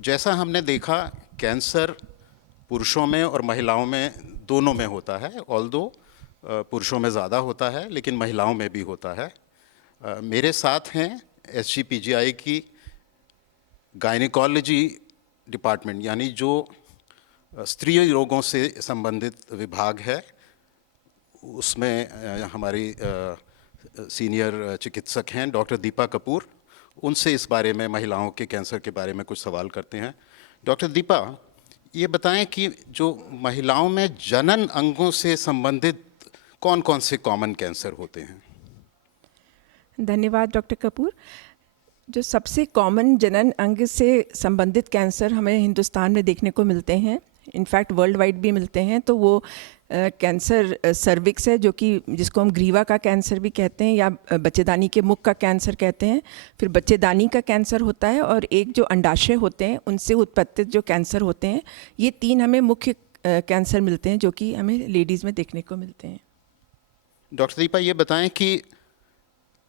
जैसा हमने देखा, कैंसर पुरुषों में और महिलाओं में दोनों में होता है। ऑल्दो पुरुषों में ज़्यादा होता है, लेकिन महिलाओं में भी होता है। मेरे साथ हैं SGPGI की गायनिकोलॉजी डिपार्टमेंट, यानी जो स्त्री रोगों से संबंधित विभाग है, उसमें हमारी सीनियर चिकित्सक हैं डॉक्टर दीपा कपूर। उनसे इस बारे में, महिलाओं के कैंसर के बारे में कुछ सवाल करते हैं। डॉक्टर दीपा, ये बताएं कि जो महिलाओं में जनन अंगों से संबंधित कौन कौन से कॉमन कैंसर होते हैं? धन्यवाद डॉक्टर कपूर। जो सबसे कॉमन जनन अंग से संबंधित कैंसर हमें हिंदुस्तान में देखने को मिलते हैं, इनफैक्ट वर्ल्ड वाइड भी मिलते हैं, तो वो कैंसर सर्विक्स है, जो कि जिसको हम ग्रीवा का कैंसर भी कहते हैं, या बच्चेदानी के मुख का कैंसर कहते हैं। फिर बच्चेदानी का कैंसर होता है, और एक जो अंडाशय होते हैं उनसे उत्पत्तित जो कैंसर होते हैं। ये तीन हमें मुख्य कैंसर मिलते हैं जो कि हमें लेडीज़ में देखने को मिलते हैं। डॉक्टर दीपा, ये बताएं कि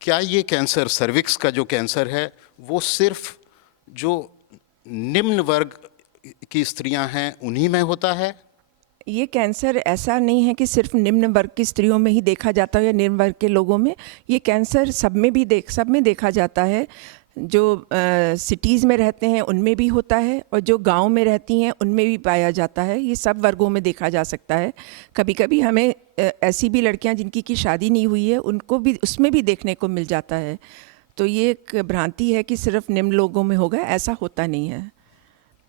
क्या ये कैंसर, सर्विक्स का जो कैंसर है, वो सिर्फ जो निम्न वर्ग की स्त्रियां हैं उन्हीं में होता है? ये कैंसर ऐसा नहीं है कि सिर्फ निम्न वर्ग की स्त्रियों में ही देखा जाता है या निम्न वर्ग के लोगों में। ये कैंसर सब में देखा जाता है। जो सिटीज़ में रहते हैं उनमें भी होता है, और जो गांव में रहती हैं उनमें भी पाया जाता है। ये सब वर्गों में देखा जा सकता है। कभी कभी हमें ऐसी भी लड़कियां जिनकी की शादी नहीं हुई है, उनको भी उसमें भी देखने को मिल जाता है। तो ये एक भ्रांति है कि सिर्फ निम्न लोगों में होगा, ऐसा होता नहीं है।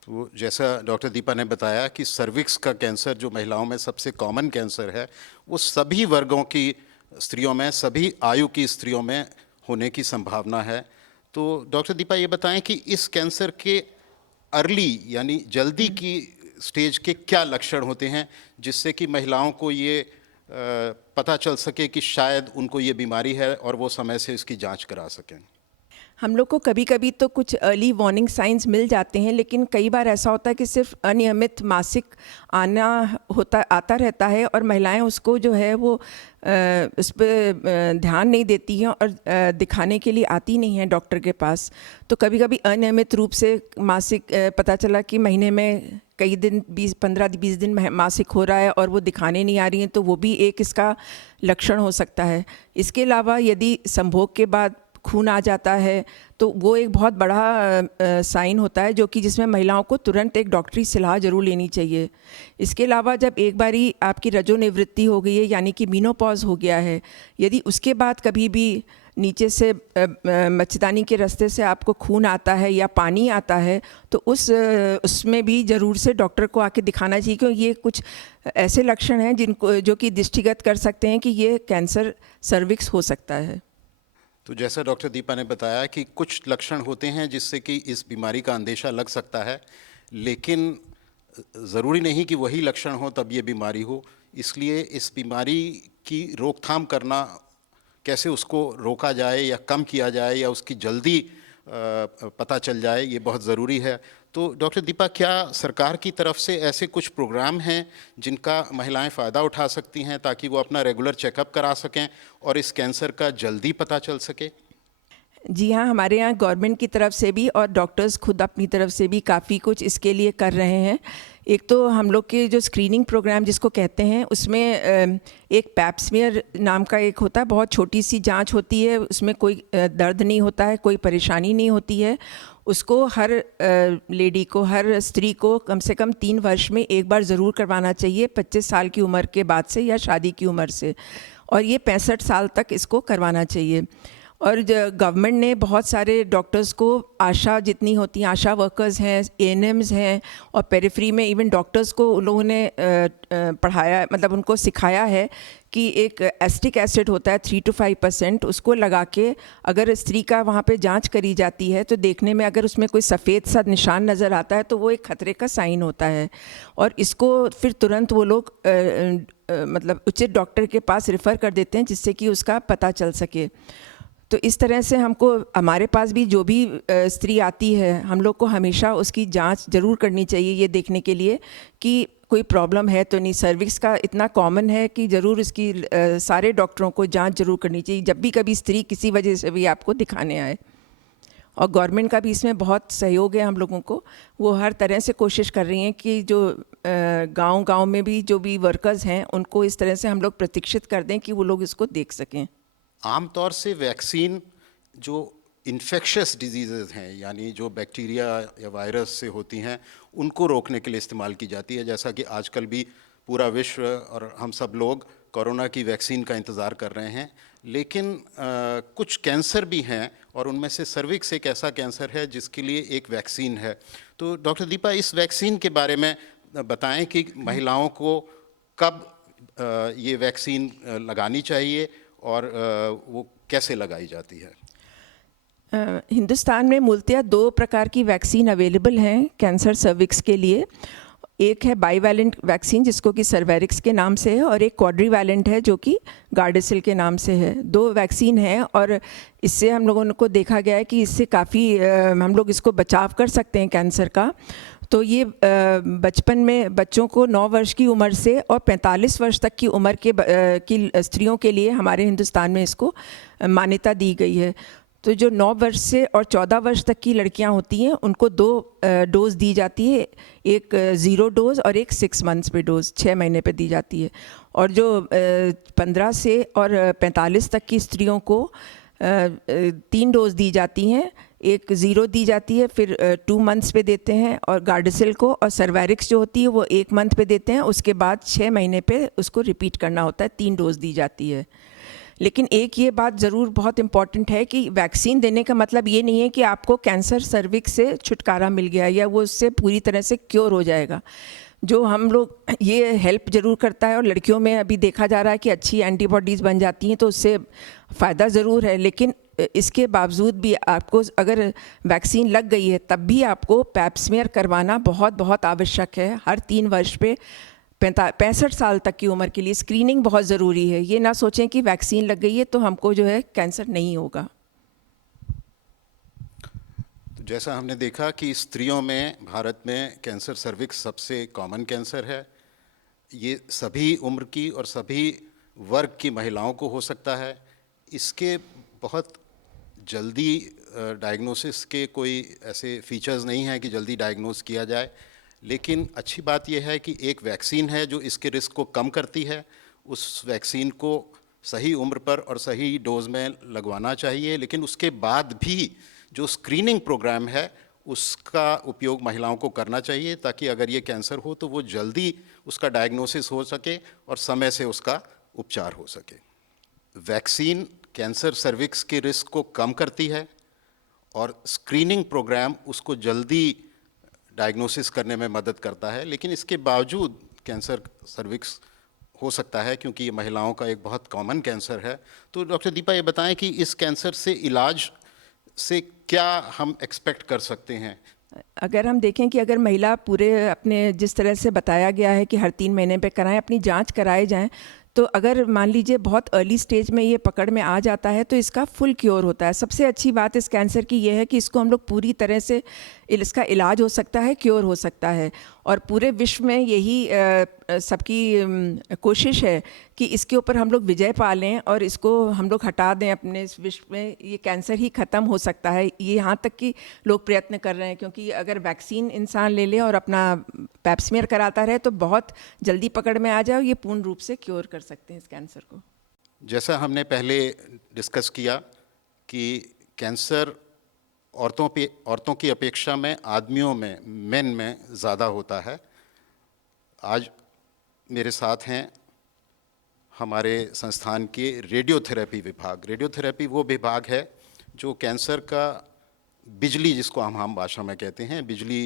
तो जैसा डॉक्टर दीपा ने बताया कि सर्विक्स का कैंसर जो महिलाओं में सबसे कॉमन कैंसर है, वो सभी वर्गों की स्त्रियों में, सभी आयु की स्त्रियों में होने की संभावना है। तो डॉक्टर दीपा, ये बताएं कि इस कैंसर के अर्ली यानी जल्दी की स्टेज के क्या लक्षण होते हैं, जिससे कि महिलाओं को ये पता चल सके कि शायद उनको ये बीमारी है और वो समय से इसकी जांच करा सकें? हम लोग को कभी कभी तो कुछ अर्ली वार्निंग साइंस मिल जाते हैं, लेकिन कई बार ऐसा होता है कि सिर्फ अनियमित मासिक आता रहता है, और महिलाएं उसको जो है वो उस पर ध्यान नहीं देती हैं और दिखाने के लिए आती नहीं हैं डॉक्टर के पास। तो कभी कभी अनियमित रूप से मासिक पता चला कि महीने में कई दिन 15-20 दिन मासिक हो रहा है और वो दिखाने नहीं आ रही हैं, तो वो भी एक इसका लक्षण हो सकता है। इसके अलावा यदि संभोग के बाद खून आ जाता है तो वो एक बहुत बड़ा साइन होता है, जो कि जिसमें महिलाओं को तुरंत एक डॉक्टरी सलाह जरूर लेनी चाहिए। इसके अलावा जब एक बारी आपकी रजोनिवृत्ति हो गई है, यानी कि मीनोपॉज हो गया है, यदि उसके बाद कभी भी नीचे से मच्छरदानी के रास्ते से आपको खून आता है या पानी आता है, तो उसमें भी ज़रूर से डॉक्टर को आके दिखाना चाहिए, क्योंकि ये कुछ ऐसे लक्षण हैं जिनको जो कि दृष्टिगत कर सकते हैं कि ये कैंसर सर्विक्स हो सकता है। तो जैसा डॉक्टर दीपा ने बताया कि कुछ लक्षण होते हैं जिससे कि इस बीमारी का अंदेशा लग सकता है, लेकिन ज़रूरी नहीं कि वही लक्षण हो तब ये बीमारी हो। इसलिए इस बीमारी की रोकथाम करना, कैसे उसको रोका जाए या कम किया जाए या उसकी जल्दी पता चल जाए, ये बहुत ज़रूरी है। तो डॉक्टर दीपा, क्या सरकार की तरफ से ऐसे कुछ प्रोग्राम हैं जिनका महिलाएं फ़ायदा उठा सकती हैं ताकि वो अपना रेगुलर चेकअप करा सकें और इस कैंसर का जल्दी पता चल सके? जी हाँ, हमारे यहाँ गवर्नमेंट की तरफ से भी और डॉक्टर्स खुद अपनी तरफ से भी काफ़ी कुछ इसके लिए कर रहे हैं। एक तो हम लोग के जो स्क्रीनिंग प्रोग्राम जिसको कहते हैं, उसमें एक पैप्समियर नाम का एक होता है, बहुत छोटी सी जांच होती है, उसमें कोई दर्द नहीं होता है, कोई परेशानी नहीं होती है। उसको हर लेडी को, हर स्त्री को कम से कम 3 वर्ष में एक बार ज़रूर करवाना चाहिए, 25 साल की उम्र के बाद से या शादी की उम्र से, और ये 65 साल तक इसको करवाना चाहिए। और गवर्नमेंट ने बहुत सारे डॉक्टर्स को, आशा जितनी होती हैं, आशा वर्कर्स हैं, ANMs हैं, और पेरिफेरी में इवन डॉक्टर्स को उन लोगों ने पढ़ाया, मतलब उनको सिखाया है कि एक एस्टिक एसिड होता है 3 to 5%, उसको लगा के अगर स्त्री का वहाँ पे जांच करी जाती है तो देखने में अगर उसमें कोई सफ़ेद सा निशान नज़र आता है तो वो एक खतरे का साइन होता है, और इसको फिर तुरंत वो लोग मतलब उचित डॉक्टर के पास रेफ़र कर देते हैं, जिससे कि उसका पता चल सके। तो इस तरह से हमको, हमारे पास भी जो भी स्त्री आती है, हम लोग को हमेशा उसकी जांच ज़रूर करनी चाहिए, ये देखने के लिए कि कोई प्रॉब्लम है तो नहीं। सर्विक्स का इतना कॉमन है कि ज़रूर इसकी सारे डॉक्टरों को जांच ज़रूर करनी चाहिए जब भी कभी स्त्री किसी वजह से भी आपको दिखाने आए। और गवर्नमेंट का भी इसमें बहुत सहयोग है हम लोगों को। वो हर तरह से कोशिश कर रही हैं कि जो गांव-गांव में भी जो भी वर्कर्स हैं उनको इस तरह से हम लोग प्रशिक्षित कर दें कि वो लोग इसको देख सकें। आमतौर से वैक्सीन जो इन्फेक्शियस डिजीज़ेज़ हैं, यानी जो बैक्टीरिया या वायरस से होती हैं, उनको रोकने के लिए इस्तेमाल की जाती है। जैसा कि आजकल भी पूरा विश्व और हम सब लोग कोरोना की वैक्सीन का इंतज़ार कर रहे हैं, लेकिन कुछ कैंसर भी हैं और उनमें से सर्विक्स एक ऐसा कैंसर है जिसके लिए एक वैक्सीन है। तो डॉक्टर दीपा, इस वैक्सीन के बारे में बताएं कि महिलाओं को कब ये वैक्सीन लगानी चाहिए और वो कैसे लगाई जाती है। हिंदुस्तान में मूलतः 2 प्रकार की वैक्सीन अवेलेबल हैं कैंसर सर्विक्स के लिए। एक है बाईवैलेंट वैक्सीन जिसको कि सर्वेरिक्स के नाम से है, और एक क्वाड्रीवैलेंट है जो कि गार्डेसिल के नाम से है। 2 वैक्सीन हैं और इससे हम लोगों को देखा गया है कि इससे काफ़ी हम लोग इसको बचाव कर सकते हैं कैंसर का। तो ये बचपन में बच्चों को 9 वर्ष की उम्र से और 45 वर्ष तक की उम्र के की स्त्रियों के लिए हमारे हिंदुस्तान में इसको मान्यता दी गई है। तो जो 9 वर्ष से और 14 वर्ष तक की लड़कियां होती हैं उनको 2 डोज दी जाती है, एक 0 डोज और एक 6 मंथ्स पे डोज 6 महीने पे दी जाती है। और जो 15 से और 45 तक की स्त्रियों को 3 डोज दी जाती हैं, एक 0 दी जाती है, फिर 2 मंथ्स पे देते हैं, और गार्डेसिल को और सर्वेरिक्स जो होती है वो 1 मंथ पे देते हैं। उसके बाद 6 महीने पे उसको रिपीट करना होता है, 3 डोज दी जाती है। लेकिन एक ये बात ज़रूर बहुत इम्पॉर्टेंट है कि वैक्सीन देने का मतलब ये नहीं है कि आपको कैंसर सर्विक्स से छुटकारा मिल गया या वो उससे पूरी तरह से क्योर हो जाएगा। जो हम लोग ये हेल्प ज़रूर करता है, और लड़कियों में अभी देखा जा रहा है कि अच्छी एंटीबॉडीज़ बन जाती हैं, तो उससे फ़ायदा ज़रूर है। लेकिन इसके बावजूद भी आपको अगर वैक्सीन लग गई है तब भी आपको पैप स्मीयर करवाना बहुत बहुत आवश्यक है। हर 3 वर्ष पे 65 साल तक की उम्र के लिए स्क्रीनिंग बहुत ज़रूरी है। ये ना सोचें कि वैक्सीन लग गई है तो हमको जो है कैंसर नहीं होगा। तो जैसा हमने देखा कि स्त्रियों में भारत में कैंसर सर्विक्स सबसे कॉमन कैंसर है। ये सभी उम्र की और सभी वर्ग की महिलाओं को हो सकता है। इसके बहुत जल्दी डायग्नोसिस के कोई ऐसे फीचर्स नहीं हैं कि जल्दी डायग्नोस किया जाए, लेकिन अच्छी बात यह है कि एक वैक्सीन है जो इसके रिस्क को कम करती है। उस वैक्सीन को सही उम्र पर और सही डोज में लगवाना चाहिए, लेकिन उसके बाद भी जो स्क्रीनिंग प्रोग्राम है उसका उपयोग महिलाओं को करना चाहिए, ताकि अगर ये कैंसर हो तो वो जल्दी उसका डायग्नोसिस हो सके और समय से उसका उपचार हो सके। वैक्सीन कैंसर सर्विक्स के रिस्क को कम करती है और स्क्रीनिंग प्रोग्राम उसको जल्दी डायग्नोसिस करने में मदद करता है, लेकिन इसके बावजूद कैंसर सर्विक्स हो सकता है क्योंकि ये महिलाओं का एक बहुत कॉमन कैंसर है। तो डॉक्टर दीपा, ये बताएं कि इस कैंसर से इलाज से क्या हम एक्सपेक्ट कर सकते हैं। अगर हम देखें कि अगर महिला पूरे अपने जिस तरह से बताया गया है कि हर 3 महीने पे कराएं, अपनी जांच कराए जाएं, तो अगर मान लीजिए बहुत अर्ली स्टेज में ये पकड़ में आ जाता है तो इसका फुल क्योर होता है। सबसे अच्छी बात इस कैंसर की ये है कि इसको हम लोग पूरी तरह से इसका इलाज हो सकता है, क्योर हो सकता है, और पूरे विश्व में यही सबकी कोशिश है कि इसके ऊपर हम लोग विजय पा लें और इसको हम लोग हटा दें अपने इस विश्व में। ये कैंसर ही ख़त्म हो सकता है, ये यहाँ तक कि लोग प्रयत्न कर रहे हैं, क्योंकि अगर वैक्सीन इंसान ले ले और अपना पैप स्मीयर कराता रहे तो बहुत जल्दी पकड़ में आ जाए और ये पूर्ण रूप से क्योर कर सकते हैं इस कैंसर को। जैसा हमने पहले डिस्कस किया कि कैंसर औरतों की अपेक्षा में आदमियों में, मेन में ज़्यादा होता है। आज मेरे साथ हैं हमारे संस्थान के रेडियोथेरेपी विभाग। रेडियोथेरेपी वो विभाग है जो कैंसर का बिजली, जिसको हम आम भाषा में कहते हैं, बिजली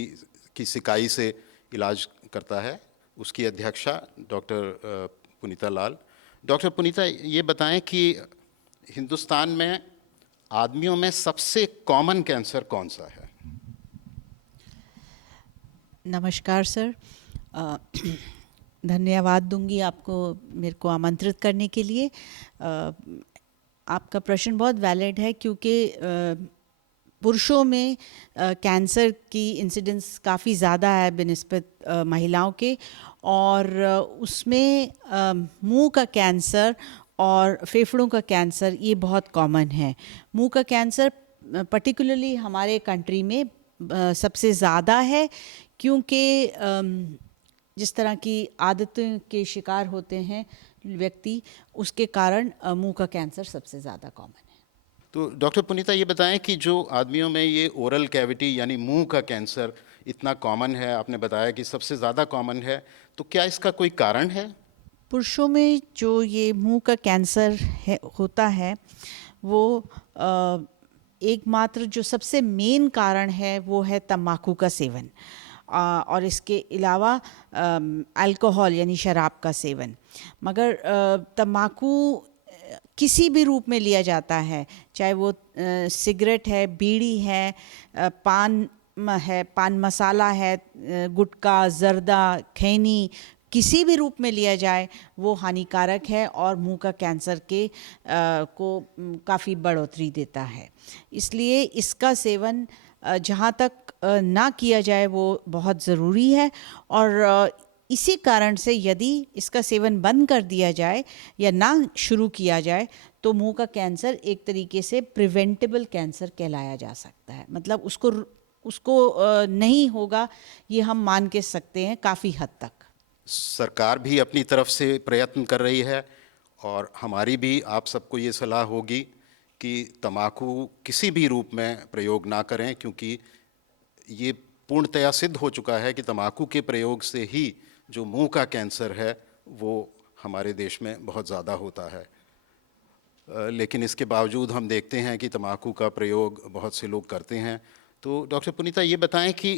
की सिकाई से इलाज करता है। उसकी अध्यक्षा डॉक्टर पुनीता लाल। डॉक्टर पुनीता, ये बताएं कि हिंदुस्तान में आदमियों में सबसे कॉमन कैंसर कौन सा है। नमस्कार सर, धन्यवाद दूंगी आपको मेरे को आमंत्रित करने के लिए। आपका प्रश्न बहुत वैलिड है, क्योंकि पुरुषों में कैंसर की इंसिडेंस काफ़ी ज़्यादा है बनिस्बत महिलाओं के, और उसमें मुंह का कैंसर और फेफड़ों का कैंसर ये बहुत कॉमन है। मुंह का कैंसर पर्टिकुलरली हमारे कंट्री में सबसे ज़्यादा है, क्योंकि जिस तरह की आदतों के शिकार होते हैं व्यक्ति, उसके कारण मुंह का कैंसर सबसे ज़्यादा कॉमन है। तो डॉक्टर पुनीता ये बताएं कि जो आदमियों में ये ओरल कैविटी यानी मुंह का कैंसर इतना कॉमन है, आपने बताया कि सबसे ज़्यादा कॉमन है, तो क्या इसका कोई कारण है? पुरुषों में जो ये मुंह का कैंसर होता है वो एकमात्र जो सबसे मेन कारण है वो है तंबाकू का सेवन, और इसके अलावा अल्कोहल यानी शराब का सेवन। मगर तंबाकू किसी भी रूप में लिया जाता है, चाहे वो सिगरेट है, बीड़ी है, पान मसाला है, गुटखा, जर्दा, खैनी, किसी भी रूप में लिया जाए वो हानिकारक है और मुंह का कैंसर को काफ़ी बढ़ोतरी देता है। इसलिए इसका सेवन जहाँ तक ना किया जाए वो बहुत ज़रूरी है। और इसी कारण से यदि इसका सेवन बंद कर दिया जाए या ना शुरू किया जाए तो मुंह का कैंसर एक तरीके से प्रिवेंटेबल कैंसर कहलाया जा सकता है। मतलब उसको नहीं होगा, ये हम मान के सकते हैं काफ़ी हद तक। सरकार भी अपनी तरफ से प्रयत्न कर रही है और हमारी भी आप सबको ये सलाह होगी कि तंबाकू किसी भी रूप में प्रयोग ना करें, क्योंकि ये पूर्णतया सिद्ध हो चुका है कि तंबाकू के प्रयोग से ही जो मुंह का कैंसर है वो हमारे देश में बहुत ज़्यादा होता है। लेकिन इसके बावजूद हम देखते हैं कि तंबाकू का प्रयोग बहुत से लोग करते हैं। तो डॉक्टर पुनीता ये बताएं कि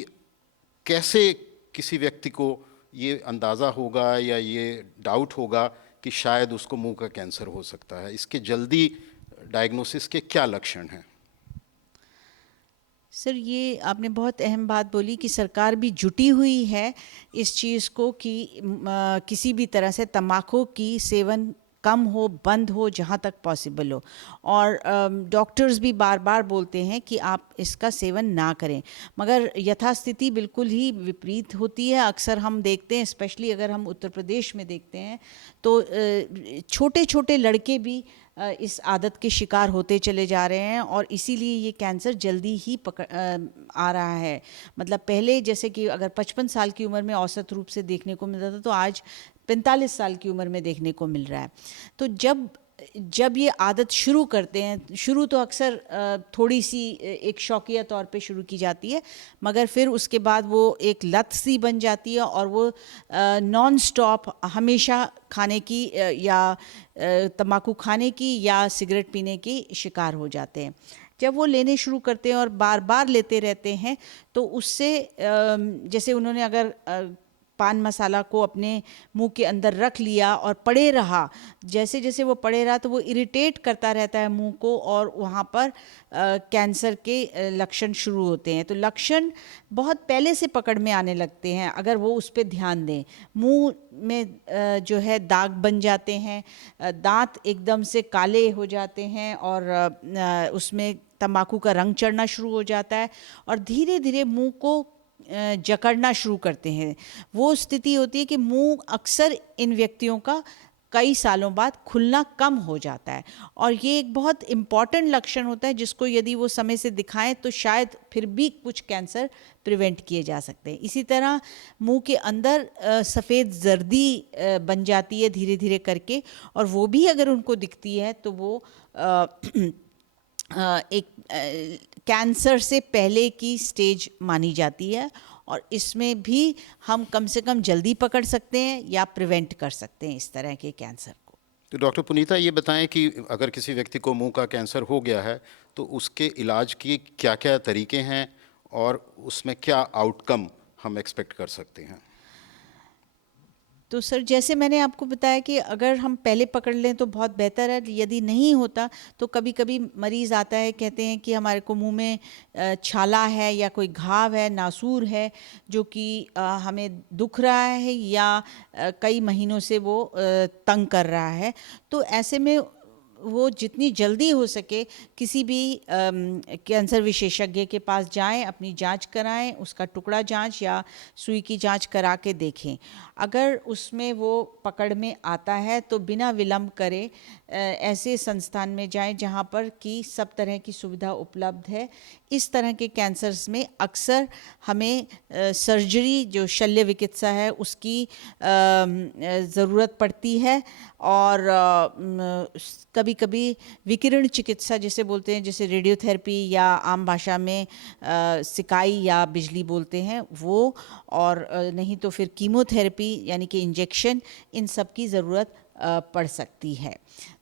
कैसे किसी व्यक्ति को ये अंदाज़ा होगा या ये डाउट होगा कि शायद उसको मुंह का कैंसर हो सकता है? इसके जल्दी डायग्नोसिस के क्या लक्षण हैं? सर, ये आपने बहुत अहम बात बोली कि सरकार भी जुटी हुई है इस चीज़ को कि किसी भी तरह से तंबाकू की सेवन कम हो, बंद हो जहाँ तक पॉसिबल हो। और डॉक्टर्स भी बार बार बोलते हैं कि आप इसका सेवन ना करें, मगर यथास्थिति बिल्कुल ही विपरीत होती है। अक्सर हम देखते हैं, स्पेशली अगर हम उत्तर प्रदेश में देखते हैं तो छोटे छोटे लड़के भी इस आदत के शिकार होते चले जा रहे हैं और इसीलिए ये कैंसर जल्दी ही आ रहा है। मतलब पहले जैसे कि अगर 55 साल की उम्र में औसत रूप से देखने को मिलता था, तो आज 45 साल की उम्र में देखने को मिल रहा है। तो जब ये आदत शुरू करते हैं, शुरू तो अक्सर थोड़ी सी एक शौकिया तौर पे शुरू की जाती है, मगर फिर उसके बाद वो एक लत सी बन जाती है और वो नॉन स्टॉप हमेशा खाने की या तंबाकू खाने की या सिगरेट पीने की शिकार हो जाते हैं। जब वो लेने शुरू करते हैं और बार बार लेते रहते हैं तो उससे जैसे उन्होंने अगर पान मसाला को अपने मुंह के अंदर रख लिया और पड़े रहा, जैसे जैसे वो पड़े रहा तो वो इरिटेट करता रहता है मुंह को और वहाँ पर कैंसर के लक्षण शुरू होते हैं। तो लक्षण बहुत पहले से पकड़ में आने लगते हैं अगर वो उस पर ध्यान दें। मुंह में जो है दाग बन जाते हैं, दांत एकदम से काले हो जाते हैं और उसमें तंबाकू का रंग चढ़ना शुरू हो जाता है और धीरे धीरे मुंह को जकड़ना शुरू करते हैं। वो स्थिति होती है कि मुंह अक्सर इन व्यक्तियों का कई सालों बाद खुलना कम हो जाता है और ये एक बहुत इम्पॉर्टेंट लक्षण होता है जिसको यदि वो समय से दिखाएं तो शायद फिर भी कुछ कैंसर प्रिवेंट किए जा सकते हैं। इसी तरह मुंह के अंदर सफ़ेद जर्दी बन जाती है धीरे धीरे करके, और वो भी अगर उनको दिखती है तो वो एक कैंसर से पहले की स्टेज मानी जाती है और इसमें भी हम कम से कम जल्दी पकड़ सकते हैं या प्रिवेंट कर सकते हैं इस तरह के कैंसर को। तो डॉक्टर पुनीता ये बताएं कि अगर किसी व्यक्ति को मुंह का कैंसर हो गया है तो उसके इलाज के क्या क्या तरीके हैं और उसमें क्या आउटकम हम एक्सपेक्ट कर सकते हैं? तो सर, जैसे मैंने आपको बताया कि अगर हम पहले पकड़ लें तो बहुत बेहतर है। यदि नहीं होता तो कभी कभी मरीज़ आता है, कहते हैं कि हमारे को मुंह में छाला है या कोई घाव है, नासूर है जो कि हमें दुख रहा है या कई महीनों से वो तंग कर रहा है। तो ऐसे में वो जितनी जल्दी हो सके किसी भी कैंसर विशेषज्ञ के पास जाएं, अपनी जांच कराएं, उसका टुकड़ा जांच या सुई की जांच करा के देखें। अगर उसमें वो पकड़ में आता है तो बिना विलंब करे ऐसे संस्थान में जाएं जहां पर कि सब तरह की सुविधा उपलब्ध है। इस तरह के कैंसर्स में अक्सर हमें सर्जरी, जो शल्य चिकित्सा है, उसकी ज़रूरत पड़ती है, और कभी कभी विकिरण चिकित्सा जिसे बोलते हैं, जैसे रेडियोथेरेपी या आम भाषा में सिकाई या बिजली बोलते हैं वो, और नहीं तो फिर कीमोथेरेपी यानी कि इंजेक्शन, इन सब की ज़रूरत पड़ सकती है।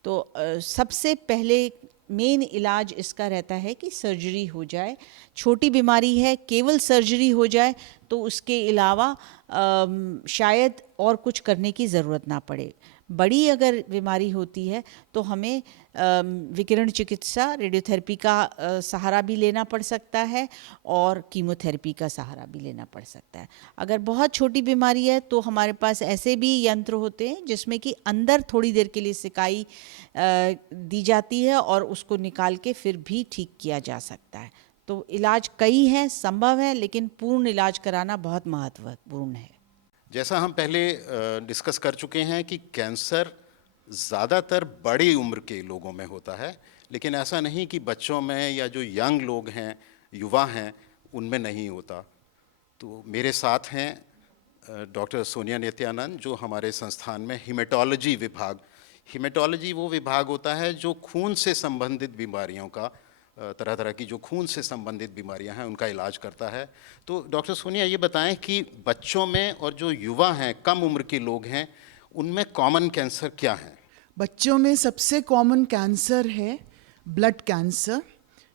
तो सबसे पहले मेन इलाज इसका रहता है कि सर्जरी हो जाए। छोटी बीमारी है, केवल सर्जरी हो जाए तो उसके अलावा शायद और कुछ करने की ज़रूरत ना पड़े। बड़ी अगर बीमारी होती है तो हमें विकिरण चिकित्सा, रेडियोथेरेपी का सहारा भी लेना पड़ सकता है और कीमोथेरेपी का सहारा भी लेना पड़ सकता है। अगर बहुत छोटी बीमारी है तो हमारे पास ऐसे भी यंत्र होते हैं जिसमें कि अंदर थोड़ी देर के लिए सिकाई दी जाती है और उसको निकाल के फिर भी ठीक किया जा सकता है। तो इलाज कई हैं, संभव है, लेकिन पूर्ण इलाज कराना बहुत महत्वपूर्ण है। जैसा हम पहले डिस्कस कर चुके हैं कि कैंसर ज़्यादातर बड़ी उम्र के लोगों में होता है, लेकिन ऐसा नहीं कि बच्चों में या जो यंग लोग हैं, युवा हैं, उनमें नहीं होता। तो मेरे साथ हैं डॉक्टर सोनिया नित्यानंद, जो हमारे संस्थान में हीमेटोलॉजी विभाग, हीमेटोलॉजी वो विभाग होता है जो खून से संबंधित बीमारियों का, तरह तरह की जो खून से संबंधित बीमारियां हैं उनका इलाज करता है। तो डॉक्टर सोनिया, ये बताएं कि बच्चों में और जो युवा हैं, कम उम्र के लोग हैं, उनमें कॉमन कैंसर क्या है? बच्चों में सबसे कॉमन कैंसर है ब्लड कैंसर,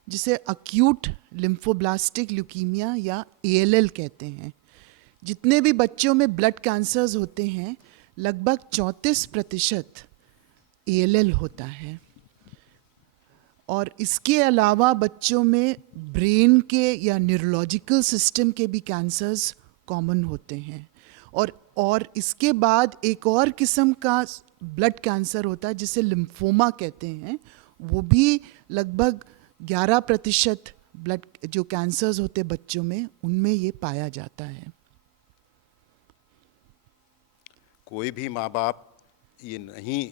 जिसे अक्यूट लिम्फोब्लास्टिक ल्यूकीमिया या ALL कहते हैं। जितने भी बच्चों में ब्लड कैंसर्स होते हैं, लगभग 34% ALL होता है। और इसके अलावा बच्चों में ब्रेन के या न्यूरोलॉजिकल सिस्टम के भी कैंसर्स कॉमन होते हैं। और इसके बाद एक और किस्म का ब्लड कैंसर होता है जिसे लिम्फोमा कहते हैं। वो भी लगभग 11% ब्लड जो कैंसर्स होते बच्चों में, उनमें ये पाया जाता है। कोई भी माँ बाप ये नहीं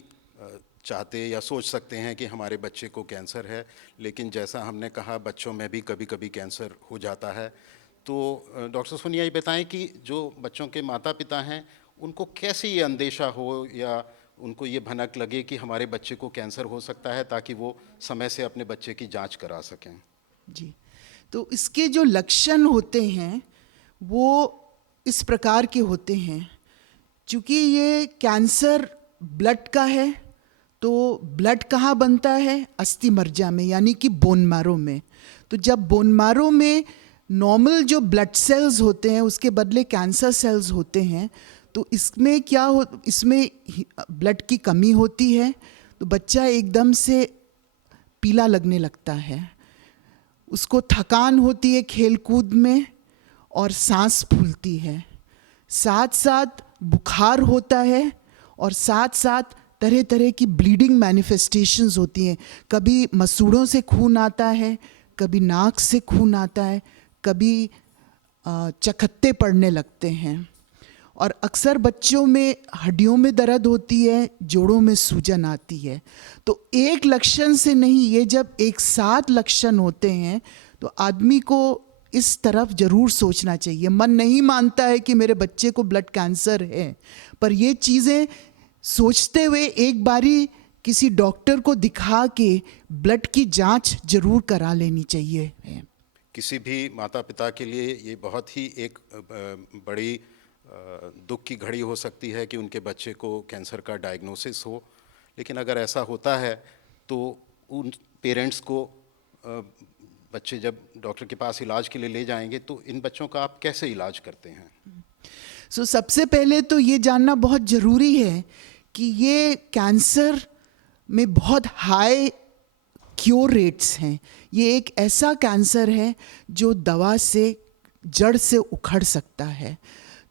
चाहते या सोच सकते हैं कि हमारे बच्चे को कैंसर है, लेकिन जैसा हमने कहा बच्चों में भी कभी कभी कैंसर हो जाता है। तो डॉक्टर सोनिया, ये बताएं कि जो बच्चों के माता पिता हैं उनको कैसे ये अंदेशा हो या उनको ये भनक लगे कि हमारे बच्चे को कैंसर हो सकता है, ताकि वो समय से अपने बच्चे की जांच करा सकें? जी, तो इसके जो लक्षण होते हैं वो इस प्रकार के होते हैं। चूँकि ये कैंसर ब्लड का है, तो ब्लड कहाँ बनता है? अस्थि मज्जा में, यानी कि बोन मैरो में। तो जब बोन मैरो में नॉर्मल जो ब्लड सेल्स होते हैं उसके बदले कैंसर सेल्स होते हैं, तो इसमें क्या हो, इसमें ब्लड की कमी होती है, तो बच्चा एकदम से पीला लगने लगता है, उसको थकान होती है खेल कूद में और सांस फूलती है, साथ साथ बुखार होता है, और साथ साथ तरह तरह की ब्लीडिंग मैनिफेस्टेशंस होती हैं। कभी मसूड़ों से खून आता है, कभी नाक से खून आता है, कभी चकत्ते पड़ने लगते हैं, और अक्सर बच्चों में हड्डियों में दर्द होती है, जोड़ों में सूजन आती है। तो एक लक्षण से नहीं, ये जब एक साथ लक्षण होते हैं तो आदमी को इस तरफ ज़रूर सोचना चाहिए। मन नहीं मानता है कि मेरे बच्चे को ब्लड कैंसर है, पर ये चीज़ें सोचते हुए एक बारी किसी डॉक्टर को दिखा के ब्लड की जांच जरूर करा लेनी चाहिए। किसी भी माता पिता के लिए ये बहुत ही एक बड़ी दुख की घड़ी हो सकती है कि उनके बच्चे को कैंसर का डायग्नोसिस हो, लेकिन अगर ऐसा होता है तो उन पेरेंट्स को बच्चे जब डॉक्टर के पास इलाज के लिए ले जाएंगे तो इन बच्चों का आप कैसे इलाज करते हैं? सबसे पहले तो ये जानना बहुत ज़रूरी है कि ये कैंसर में बहुत हाई क्योर रेट्स हैं। ये एक ऐसा कैंसर है जो दवा से जड़ से उखड़ सकता है।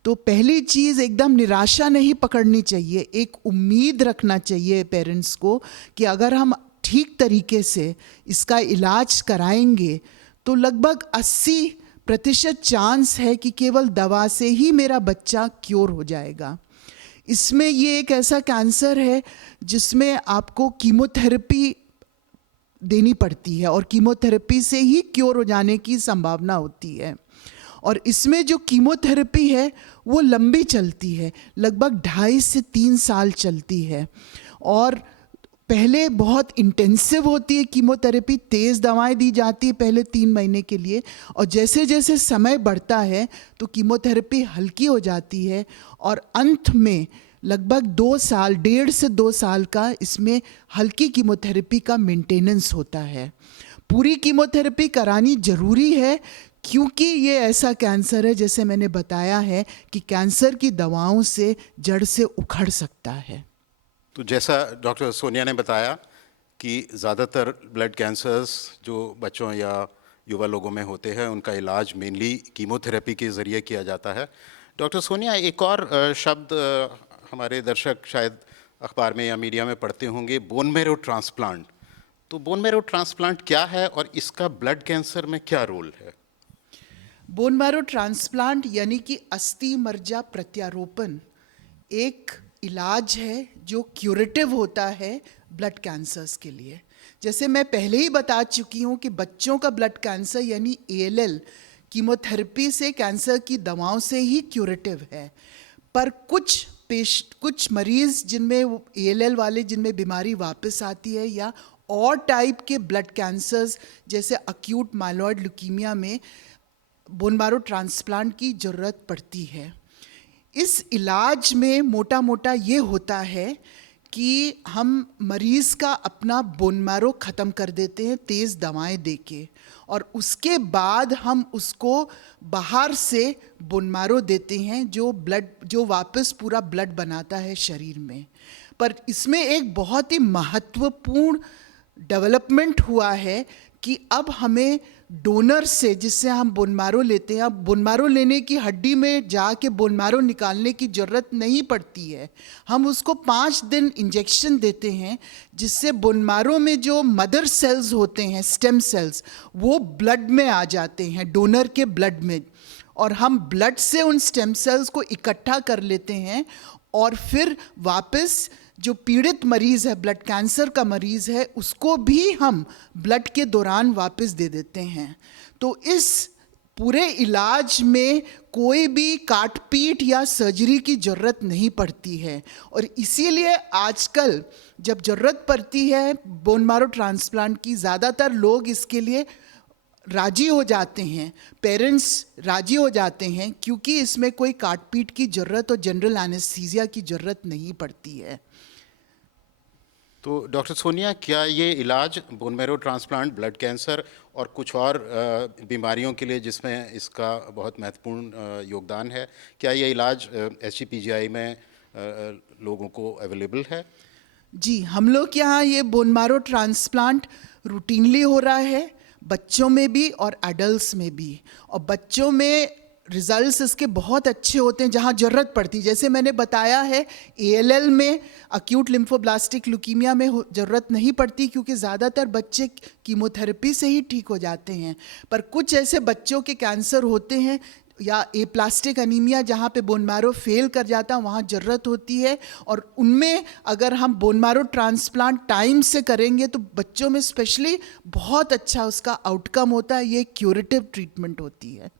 तो पहली चीज़, एकदम निराशा नहीं पकड़नी चाहिए, एक उम्मीद रखना चाहिए पेरेंट्स को कि अगर हम ठीक तरीके से इसका इलाज कराएंगे तो लगभग 80% चांस है कि केवल दवा से ही मेरा बच्चा क्योर हो जाएगा। इसमें ये एक ऐसा कैंसर है जिसमें आपको कीमोथेरेपी देनी पड़ती है और कीमोथेरेपी से ही क्योर हो जाने की संभावना होती है। और इसमें जो कीमोथेरेपी है वो लंबी चलती है, लगभग 2.5 से 3 साल चलती है और पहले बहुत इंटेंसिव होती है कीमोथेरेपी, तेज़ दवाएं दी जाती है पहले 3 महीने के लिए, और जैसे जैसे समय बढ़ता है तो कीमोथेरेपी हल्की हो जाती है और अंत में लगभग 2 साल, 1.5 से 2 साल का इसमें हल्की कीमोथेरेपी का मेंटेनेंस होता है। पूरी कीमोथेरेपी करानी ज़रूरी है क्योंकि ये ऐसा कैंसर है, जैसे मैंने बताया है, कि कैंसर की दवाओं से जड़ से उखड़ सकता है। तो जैसा डॉक्टर सोनिया ने बताया कि ज़्यादातर ब्लड कैंसर्स जो बच्चों या युवा लोगों में होते हैं उनका इलाज मेनली कीमोथेरेपी के ज़रिए किया जाता है। डॉक्टर सोनिया, एक और शब्द हमारे दर्शक शायद अखबार में या मीडिया में पढ़ते होंगे, बोन मैरो ट्रांसप्लांट। तो बोन मैरो ट्रांसप्लांट क्या है और इसका ब्लड कैंसर में क्या रोल है? बोन मैरो ट्रांसप्लांट यानी कि अस्थि मज्जा प्रत्यारोपण एक इलाज है जो क्यूरेटिव होता है ब्लड कैंसर्स के लिए। जैसे मैं पहले ही बता चुकी हूँ कि बच्चों का ब्लड कैंसर यानी ALL कीमोथेरेपी से, कैंसर की दवाओं से ही क्यूरेटिव है, पर कुछ मरीज़ जिनमें ALL वाले जिनमें बीमारी वापस आती है या और टाइप के ब्लड कैंसर्स जैसे अक्यूट माइलॉइड ल्यूकीमिया में बोन मैरो ट्रांसप्लांट की ज़रूरत पड़ती है। इस इलाज में मोटा मोटा ये होता है कि हम मरीज़ का अपना बोन मैरो ख़त्म कर देते हैं तेज़ दवाएं देके, और उसके बाद हम उसको बाहर से बोन मैरो देते हैं जो वापस पूरा ब्लड बनाता है शरीर में। पर इसमें एक बहुत ही महत्वपूर्ण डेवलपमेंट हुआ है कि अब हमें डोनर से, जिससे हम बोन मैरो लेते हैं, अब बोन मैरो लेने की हड्डी में जाके बोन मैरो निकालने की ज़रूरत नहीं पड़ती है। हम उसको 5 दिन इंजेक्शन देते हैं जिससे बोन मैरो में जो मदर सेल्स होते हैं, स्टेम सेल्स, वो ब्लड में आ जाते हैं, डोनर के ब्लड में, और हम ब्लड से उन स्टेम सेल्स को इकट्ठा कर लेते हैं और फिर वापस जो पीड़ित मरीज़ है, ब्लड कैंसर का मरीज़ है, उसको भी हम ब्लड के दौरान वापस दे देते हैं। तो इस पूरे इलाज में कोई भी काटपीट या सर्जरी की ज़रूरत नहीं पड़ती है, और इसीलिए आजकल जब ज़रूरत पड़ती है बोन मैरो ट्रांसप्लांट की, ज़्यादातर लोग इसके लिए राजी हो जाते हैं, पेरेंट्स राजी हो जाते हैं, क्योंकि इसमें कोई काटपीट की ज़रूरत और जनरल एनेस्थीसिया की ज़रूरत नहीं पड़ती है। तो डॉक्टर सोनिया, क्या ये इलाज bone marrow transplant, blood cancer और कुछ और बीमारियों के लिए जिसमें इसका बहुत महत्वपूर्ण योगदान है, क्या ये इलाज SGPGI में लोगों को अवेलेबल है? जी, हम लोग के यहाँ ये बोन मैरो ट्रांसप्लांट रूटीनली हो रहा है, बच्चों में भी और एडल्ट्स में भी, और बच्चों में रिजल्ट्स इसके बहुत अच्छे होते हैं जहाँ ज़रूरत पड़ती है। जैसे मैंने बताया है, ALL में, अक्यूट लिम्फोब्लास्टिक ल्यूकीमिया में ज़रूरत नहीं पड़ती क्योंकि ज़्यादातर बच्चे कीमोथेरेपी से ही ठीक हो जाते हैं, पर कुछ ऐसे बच्चों के कैंसर होते हैं या एप्लास्टिक अनीमिया जहाँ पे बोन मैरो फेल कर जाता है, वहाँ ज़रूरत होती है, और उनमें अगर हम बोन मैरो ट्रांसप्लांट टाइम से करेंगे तो बच्चों में स्पेशली बहुत अच्छा उसका आउटकम होता है। ये क्यूरेटिव ट्रीटमेंट होती है।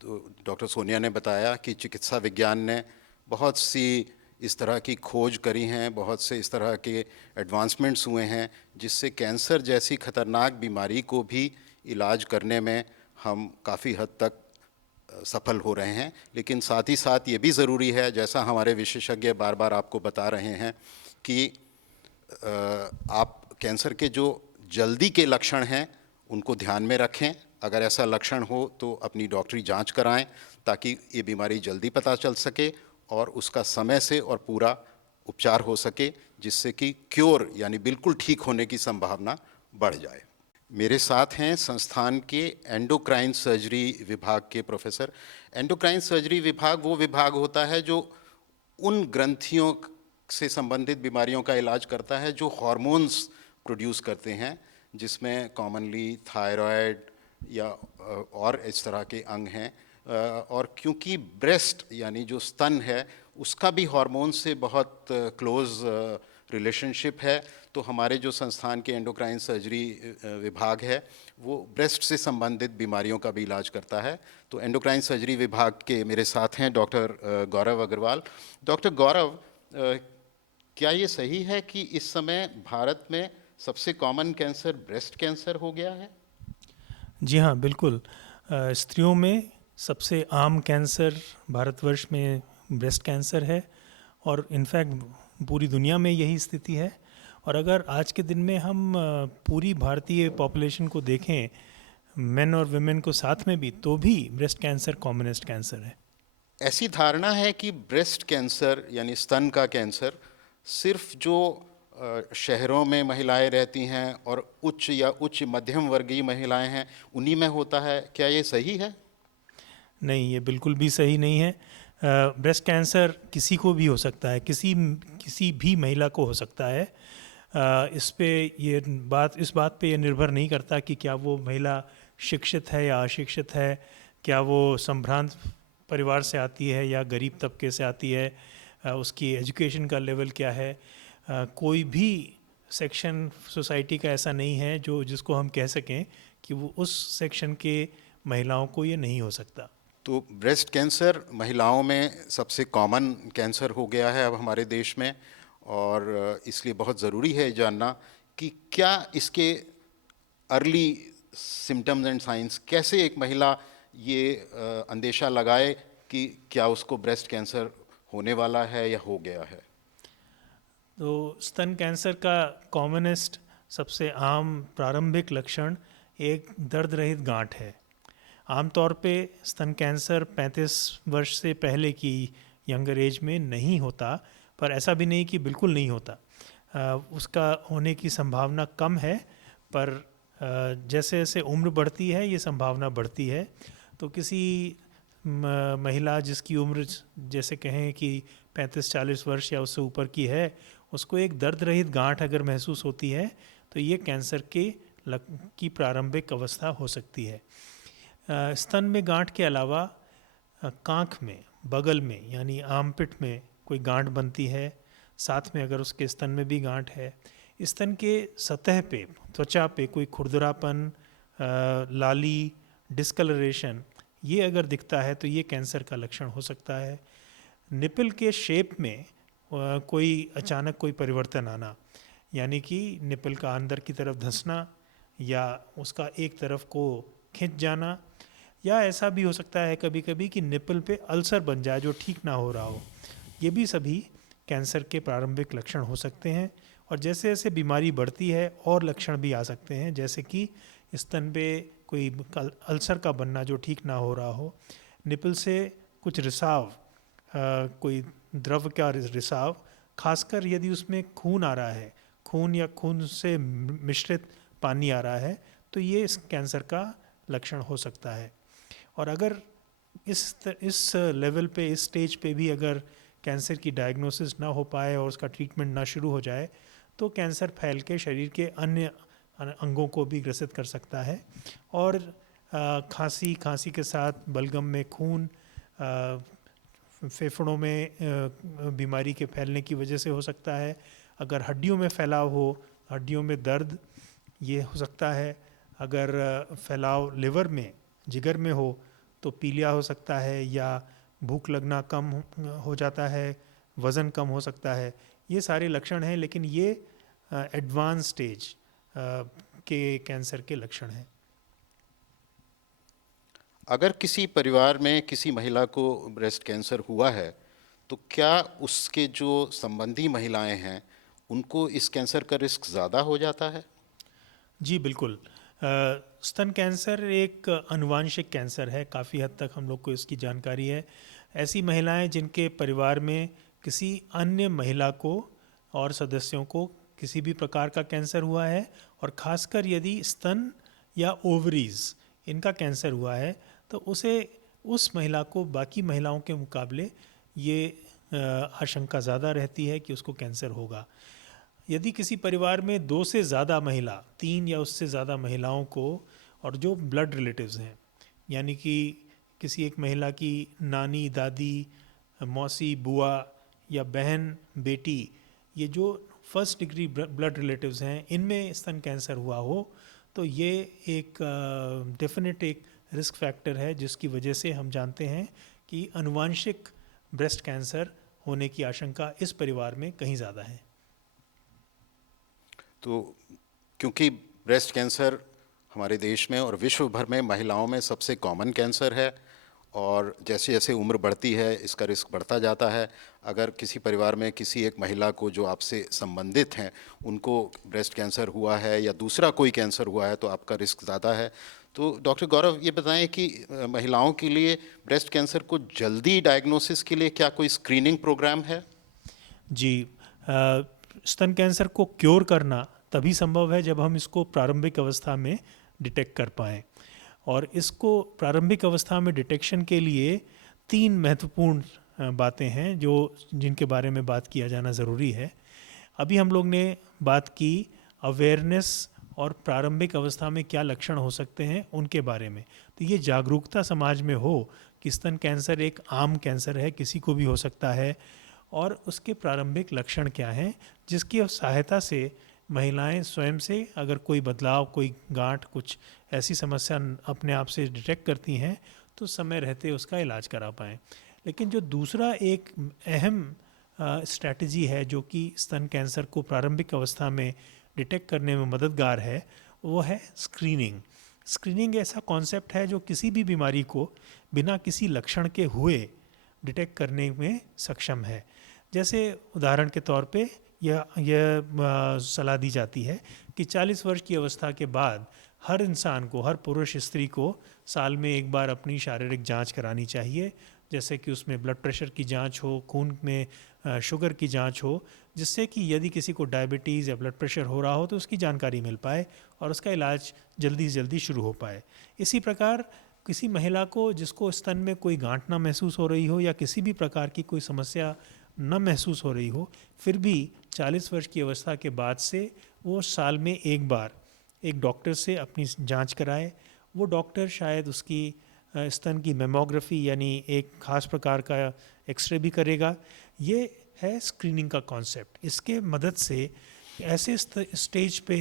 तो डॉक्टर सोनिया ने बताया कि चिकित्सा विज्ञान ने बहुत सी इस तरह की खोज करी हैं, बहुत से इस तरह के एडवांसमेंट्स हुए हैं जिससे कैंसर जैसी ख़तरनाक बीमारी को भी इलाज करने में हम काफ़ी हद तक सफल हो रहे हैं। लेकिन साथ ही साथ ये भी ज़रूरी है, जैसा हमारे विशेषज्ञ बार बार आपको बता रहे हैं, कि आप कैंसर के जो जल्दी के लक्षण हैं उनको ध्यान में रखें। अगर ऐसा लक्षण हो तो अपनी डॉक्टरी जांच कराएं ताकि ये बीमारी जल्दी पता चल सके और उसका समय से और पूरा उपचार हो सके, जिससे कि क्योर यानी बिल्कुल ठीक होने की संभावना बढ़ जाए। मेरे साथ हैं संस्थान के एंडोक्राइन सर्जरी विभाग के प्रोफेसर। एंडोक्राइन सर्जरी विभाग वो विभाग होता है जो उन ग्रंथियों से संबंधित बीमारियों का इलाज करता है जो हार्मोन्स प्रोड्यूस करते हैं, जिसमें कॉमनली थायराइड या और इस तरह के अंग हैं। और क्योंकि ब्रेस्ट यानी जो स्तन है उसका भी हार्मोन से बहुत क्लोज रिलेशनशिप है, तो हमारे जो संस्थान के एंडोक्राइन सर्जरी विभाग है वो ब्रेस्ट से संबंधित बीमारियों का भी इलाज करता है। तो एंडोक्राइन सर्जरी विभाग के मेरे साथ हैं डॉक्टर गौरव अग्रवाल। डॉक्टर गौरव, क्या ये सही है कि इस समय भारत में सबसे कॉमन कैंसर ब्रेस्ट कैंसर हो गया है? जी हाँ, बिल्कुल। स्त्रियों में सबसे आम कैंसर भारतवर्ष में ब्रेस्ट कैंसर है और इनफैक्ट पूरी दुनिया में यही स्थिति है। और अगर आज के दिन में हम पूरी भारतीय पॉपुलेशन को देखें, मेन और वुमेन को साथ में भी, तो भी ब्रेस्ट कैंसर कॉमनेस्ट कैंसर है। ऐसी धारणा है कि ब्रेस्ट कैंसर यानी स्तन का कैंसर सिर्फ जो शहरों में महिलाएं रहती हैं और उच्च या उच्च मध्यम वर्गीय महिलाएं हैं उन्हीं में होता है, क्या ये सही है? नहीं, ये बिल्कुल भी सही नहीं है। ब्रेस्ट कैंसर किसी को भी हो सकता है, किसी भी महिला को हो सकता है। इस बात पे ये निर्भर नहीं करता कि क्या वो महिला शिक्षित है या अशिक्षित है, क्या वो संभ्रांत परिवार से आती है या गरीब तबके से आती है, उसकी एजुकेशन का लेवल क्या है। कोई भी सेक्शन सोसाइटी का ऐसा नहीं है जिसको हम कह सकें कि वो उस सेक्शन के महिलाओं को ये नहीं हो सकता। तो ब्रेस्ट कैंसर महिलाओं में सबसे कॉमन कैंसर हो गया है अब हमारे देश में, और इसलिए बहुत ज़रूरी है जानना कि क्या इसके अर्ली सिम्टम्स एंड साइंस, कैसे एक महिला ये अंदेशा लगाए कि क्या उसको ब्रेस्ट कैंसर होने वाला है या हो गया है। तो स्तन कैंसर का कॉमनेस्ट सबसे आम प्रारंभिक लक्षण एक दर्द रहित गांठ है। आमतौर पे स्तन कैंसर 35 वर्ष से पहले की यंगर एज में नहीं होता, पर ऐसा भी नहीं कि बिल्कुल नहीं होता। उसका होने की संभावना कम है, पर जैसे जैसे उम्र बढ़ती है ये संभावना बढ़ती है। तो किसी महिला जिसकी उम्र जैसे कहें कि 35-40 वर्ष या उससे ऊपर की है, उसको एक दर्द रहित गांठ अगर महसूस होती है तो ये कैंसर की प्रारंभिक अवस्था हो सकती है। स्तन में गांठ के अलावा कांख में, बगल में यानी आर्मपिट में कोई गांठ बनती है, साथ में अगर उसके स्तन में भी गांठ है, स्तन के सतह पे, त्वचा पे कोई खुरदरापन, लाली, डिस्कलरेशन, ये अगर दिखता है तो ये कैंसर का लक्षण हो सकता है। निपल के शेप में कोई अचानक कोई परिवर्तन आना, यानी कि निपल का अंदर की तरफ धंसना या उसका एक तरफ को खिंच जाना, या ऐसा भी हो सकता है कभी कभी कि निपल पे अल्सर बन जाए जो ठीक ना हो रहा हो। ये भी सभी कैंसर के प्रारंभिक लक्षण हो सकते हैं। और जैसे जैसे बीमारी बढ़ती है और लक्षण भी आ सकते हैं, जैसे कि स्तन पे कोई अल्सर का बनना जो ठीक ना हो रहा हो, निपल से कुछ रिसाव, कोई द्रव का रिसाव, खासकर यदि उसमें खून आ रहा है, खून या खून से मिश्रित पानी आ रहा है, तो ये इस कैंसर का लक्षण हो सकता है। और अगर इस लेवल पे, इस स्टेज पे भी अगर कैंसर की डायग्नोसिस ना हो पाए और उसका ट्रीटमेंट ना शुरू हो जाए, तो कैंसर फैल के शरीर के अन्य अंगों को भी ग्रसित कर सकता है। और खांसी के साथ बलगम में खून, फेफड़ों में बीमारी के फैलने की वजह से हो सकता है। अगर हड्डियों में फैलाव हो, हड्डियों में दर्द, ये हो सकता है। अगर फैलाव लिवर में, जिगर में हो तो पीलिया हो सकता है, या भूख लगना कम हो जाता है, वज़न कम हो सकता है। ये सारे लक्षण हैं, लेकिन ये एडवांस स्टेज के कैंसर के लक्षण हैं। अगर किसी परिवार में किसी महिला को ब्रेस्ट कैंसर हुआ है तो क्या उसके जो संबंधी महिलाएं हैं उनको इस कैंसर का रिस्क ज़्यादा हो जाता है? जी बिल्कुल। स्तन कैंसर एक आनुवांशिक कैंसर है, काफ़ी हद तक हम लोग को इसकी जानकारी है। ऐसी महिलाएं जिनके परिवार में किसी अन्य महिला को और सदस्यों को किसी भी प्रकार का कैंसर हुआ है, और ख़ासकर यदि स्तन या ओवरीज इनका कैंसर हुआ है, तो उस महिला को बाकी महिलाओं के मुकाबले ये आशंका ज़्यादा रहती है कि उसको कैंसर होगा। यदि किसी परिवार में 2 से ज़्यादा महिला, 3 या उससे ज़्यादा महिलाओं को, और जो ब्लड रिलेटिव्स हैं, यानी कि किसी एक महिला की नानी, दादी, मौसी, बुआ या बहन, बेटी, ये जो फर्स्ट डिग्री ब्लड रिलेटिव्स हैं, इनमें स्तन कैंसर हुआ हो, तो ये एक डेफिनेट एक रिस्क फैक्टर है, जिसकी वजह से हम जानते हैं कि आनुवांशिक ब्रेस्ट कैंसर होने की आशंका इस परिवार में कहीं ज़्यादा है। तो क्योंकि ब्रेस्ट कैंसर हमारे देश में और विश्व भर में महिलाओं में सबसे कॉमन कैंसर है, और जैसे जैसे उम्र बढ़ती है इसका रिस्क बढ़ता जाता है। अगर किसी परिवार में किसी एक महिला को जो आपसे संबंधित हैं उनको ब्रेस्ट कैंसर हुआ है या दूसरा कोई कैंसर हुआ है तो आपका रिस्क ज़्यादा है। तो डॉक्टर गौरव, ये बताएं कि महिलाओं के लिए ब्रेस्ट कैंसर को जल्दी डायग्नोसिस के लिए क्या कोई स्क्रीनिंग प्रोग्राम है? जी, स्तन कैंसर को क्योर करना तभी संभव है जब हम इसको प्रारंभिक अवस्था में डिटेक्ट कर पाएँ, और इसको प्रारंभिक अवस्था में डिटेक्शन के लिए 3 महत्वपूर्ण बातें हैं जो जिनके बारे में बात किया जाना ज़रूरी है। अभी हम लोग ने बात की अवेयरनेस और प्रारंभिक अवस्था में क्या लक्षण हो सकते हैं उनके बारे में। तो ये जागरूकता समाज में हो कि स्तन कैंसर एक आम कैंसर है, किसी को भी हो सकता है, और उसके प्रारंभिक लक्षण क्या हैं, जिसकी सहायता से महिलाएं स्वयं से अगर कोई बदलाव, कोई गांठ, कुछ ऐसी समस्या अपने आप से डिटेक्ट करती हैं तो समय रहते उसका इलाज करा पाएँ। लेकिन जो दूसरा एक अहम स्ट्रैटेजी है जो कि स्तन कैंसर को प्रारंभिक अवस्था में डिटेक्ट करने में मददगार है, वो है स्क्रीनिंग। स्क्रीनिंग ऐसा कॉन्सेप्ट है जो किसी भी बीमारी को बिना किसी लक्षण के हुए डिटेक्ट करने में सक्षम है। जैसे उदाहरण के तौर पे यह सलाह दी जाती है कि 40 वर्ष की अवस्था के बाद हर इंसान को, हर पुरुष स्त्री को साल में एक बार अपनी शारीरिक जांच करानी चाहिए, जैसे कि उसमें ब्लड प्रेशर की जांच हो, खून में शुगर की जांच हो, जिससे कि यदि किसी को डायबिटीज़ या ब्लड प्रेशर हो रहा हो तो उसकी जानकारी मिल पाए और उसका इलाज जल्दी से जल्दी शुरू हो पाए। इसी प्रकार किसी महिला को जिसको स्तन में कोई गांठ ना महसूस हो रही हो या किसी भी प्रकार की कोई समस्या न महसूस हो रही हो, फिर भी 40 वर्ष की अवस्था के बाद से वो साल में एक बार एक डॉक्टर से अपनी जांच कराए। वो डॉक्टर शायद उसकी स्तन की मेमोग्राफी यानी एक खास प्रकार का एक्सरे भी करेगा। ये है स्क्रीनिंग का कॉन्सेप्ट। इसके मदद से ऐसे स्टेज पे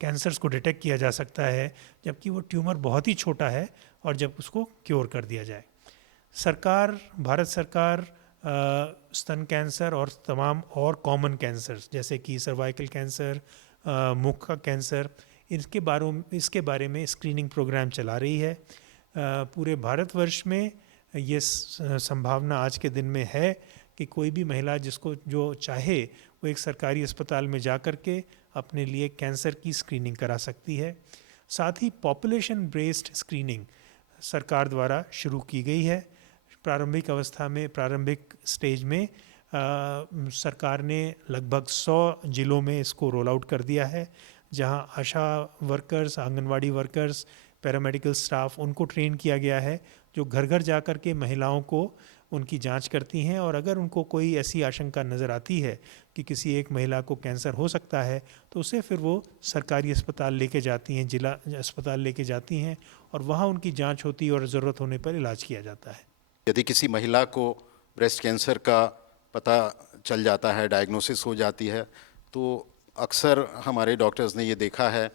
कैंसर्स को डिटेक्ट किया जा सकता है जबकि वो ट्यूमर बहुत ही छोटा है और जब उसको क्योर कर दिया जाए। सरकार, भारत सरकार स्तन कैंसर और तमाम और कॉमन कैंसर्स जैसे कि सर्वाइकल कैंसर, मुख का कैंसर, इसके बारे में स्क्रीनिंग प्रोग्राम चला रही है। पूरे भारतवर्ष में ये संभावना आज के दिन में है कि कोई भी महिला जिसको जो चाहे वो एक सरकारी अस्पताल में जा कर के अपने लिए कैंसर की स्क्रीनिंग करा सकती है। साथ ही पॉपुलेशन बेस्ड स्क्रीनिंग सरकार द्वारा शुरू की गई है। प्रारंभिक अवस्था में, प्रारंभिक स्टेज में सरकार ने लगभग 100 जिलों में इसको रोल आउट कर दिया है, जहां ASHA workers, anganwadi workers, paramedical staff, उनको ट्रेन किया गया है जो घर घर जा कर के महिलाओं को उनकी जांच करती हैं, और अगर उनको कोई ऐसी आशंका नज़र आती है कि किसी एक महिला को कैंसर हो सकता है तो उसे फिर वो सरकारी अस्पताल लेके जाती हैं, जिला अस्पताल लेके जाती हैं, और वहाँ उनकी जांच होती है और ज़रूरत होने पर इलाज किया जाता है। यदि किसी महिला को ब्रेस्ट कैंसर का पता चल जाता है, डायग्नोसिस हो जाती है, तो अक्सर हमारे डॉक्टर्स ने ये देखा है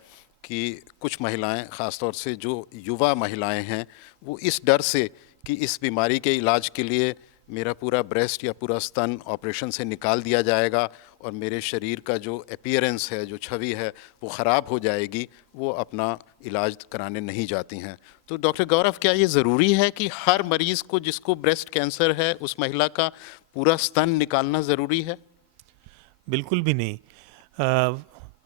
कि कुछ महिलाएं, ख़ासतौर से जो युवा महिलाएं हैं, वो इस डर से कि इस बीमारी के इलाज के लिए मेरा पूरा ब्रेस्ट या पूरा स्तन ऑपरेशन से निकाल दिया जाएगा और मेरे शरीर का जो अपीयरेंस है, जो छवि है, वो ख़राब हो जाएगी, वो अपना इलाज कराने नहीं जाती हैं। तो डॉक्टर गौरव, क्या ये ज़रूरी है कि हर मरीज़ को जिसको ब्रेस्ट कैंसर है उस महिला का पूरा स्तन निकालना ज़रूरी है? बिल्कुल भी नहीं।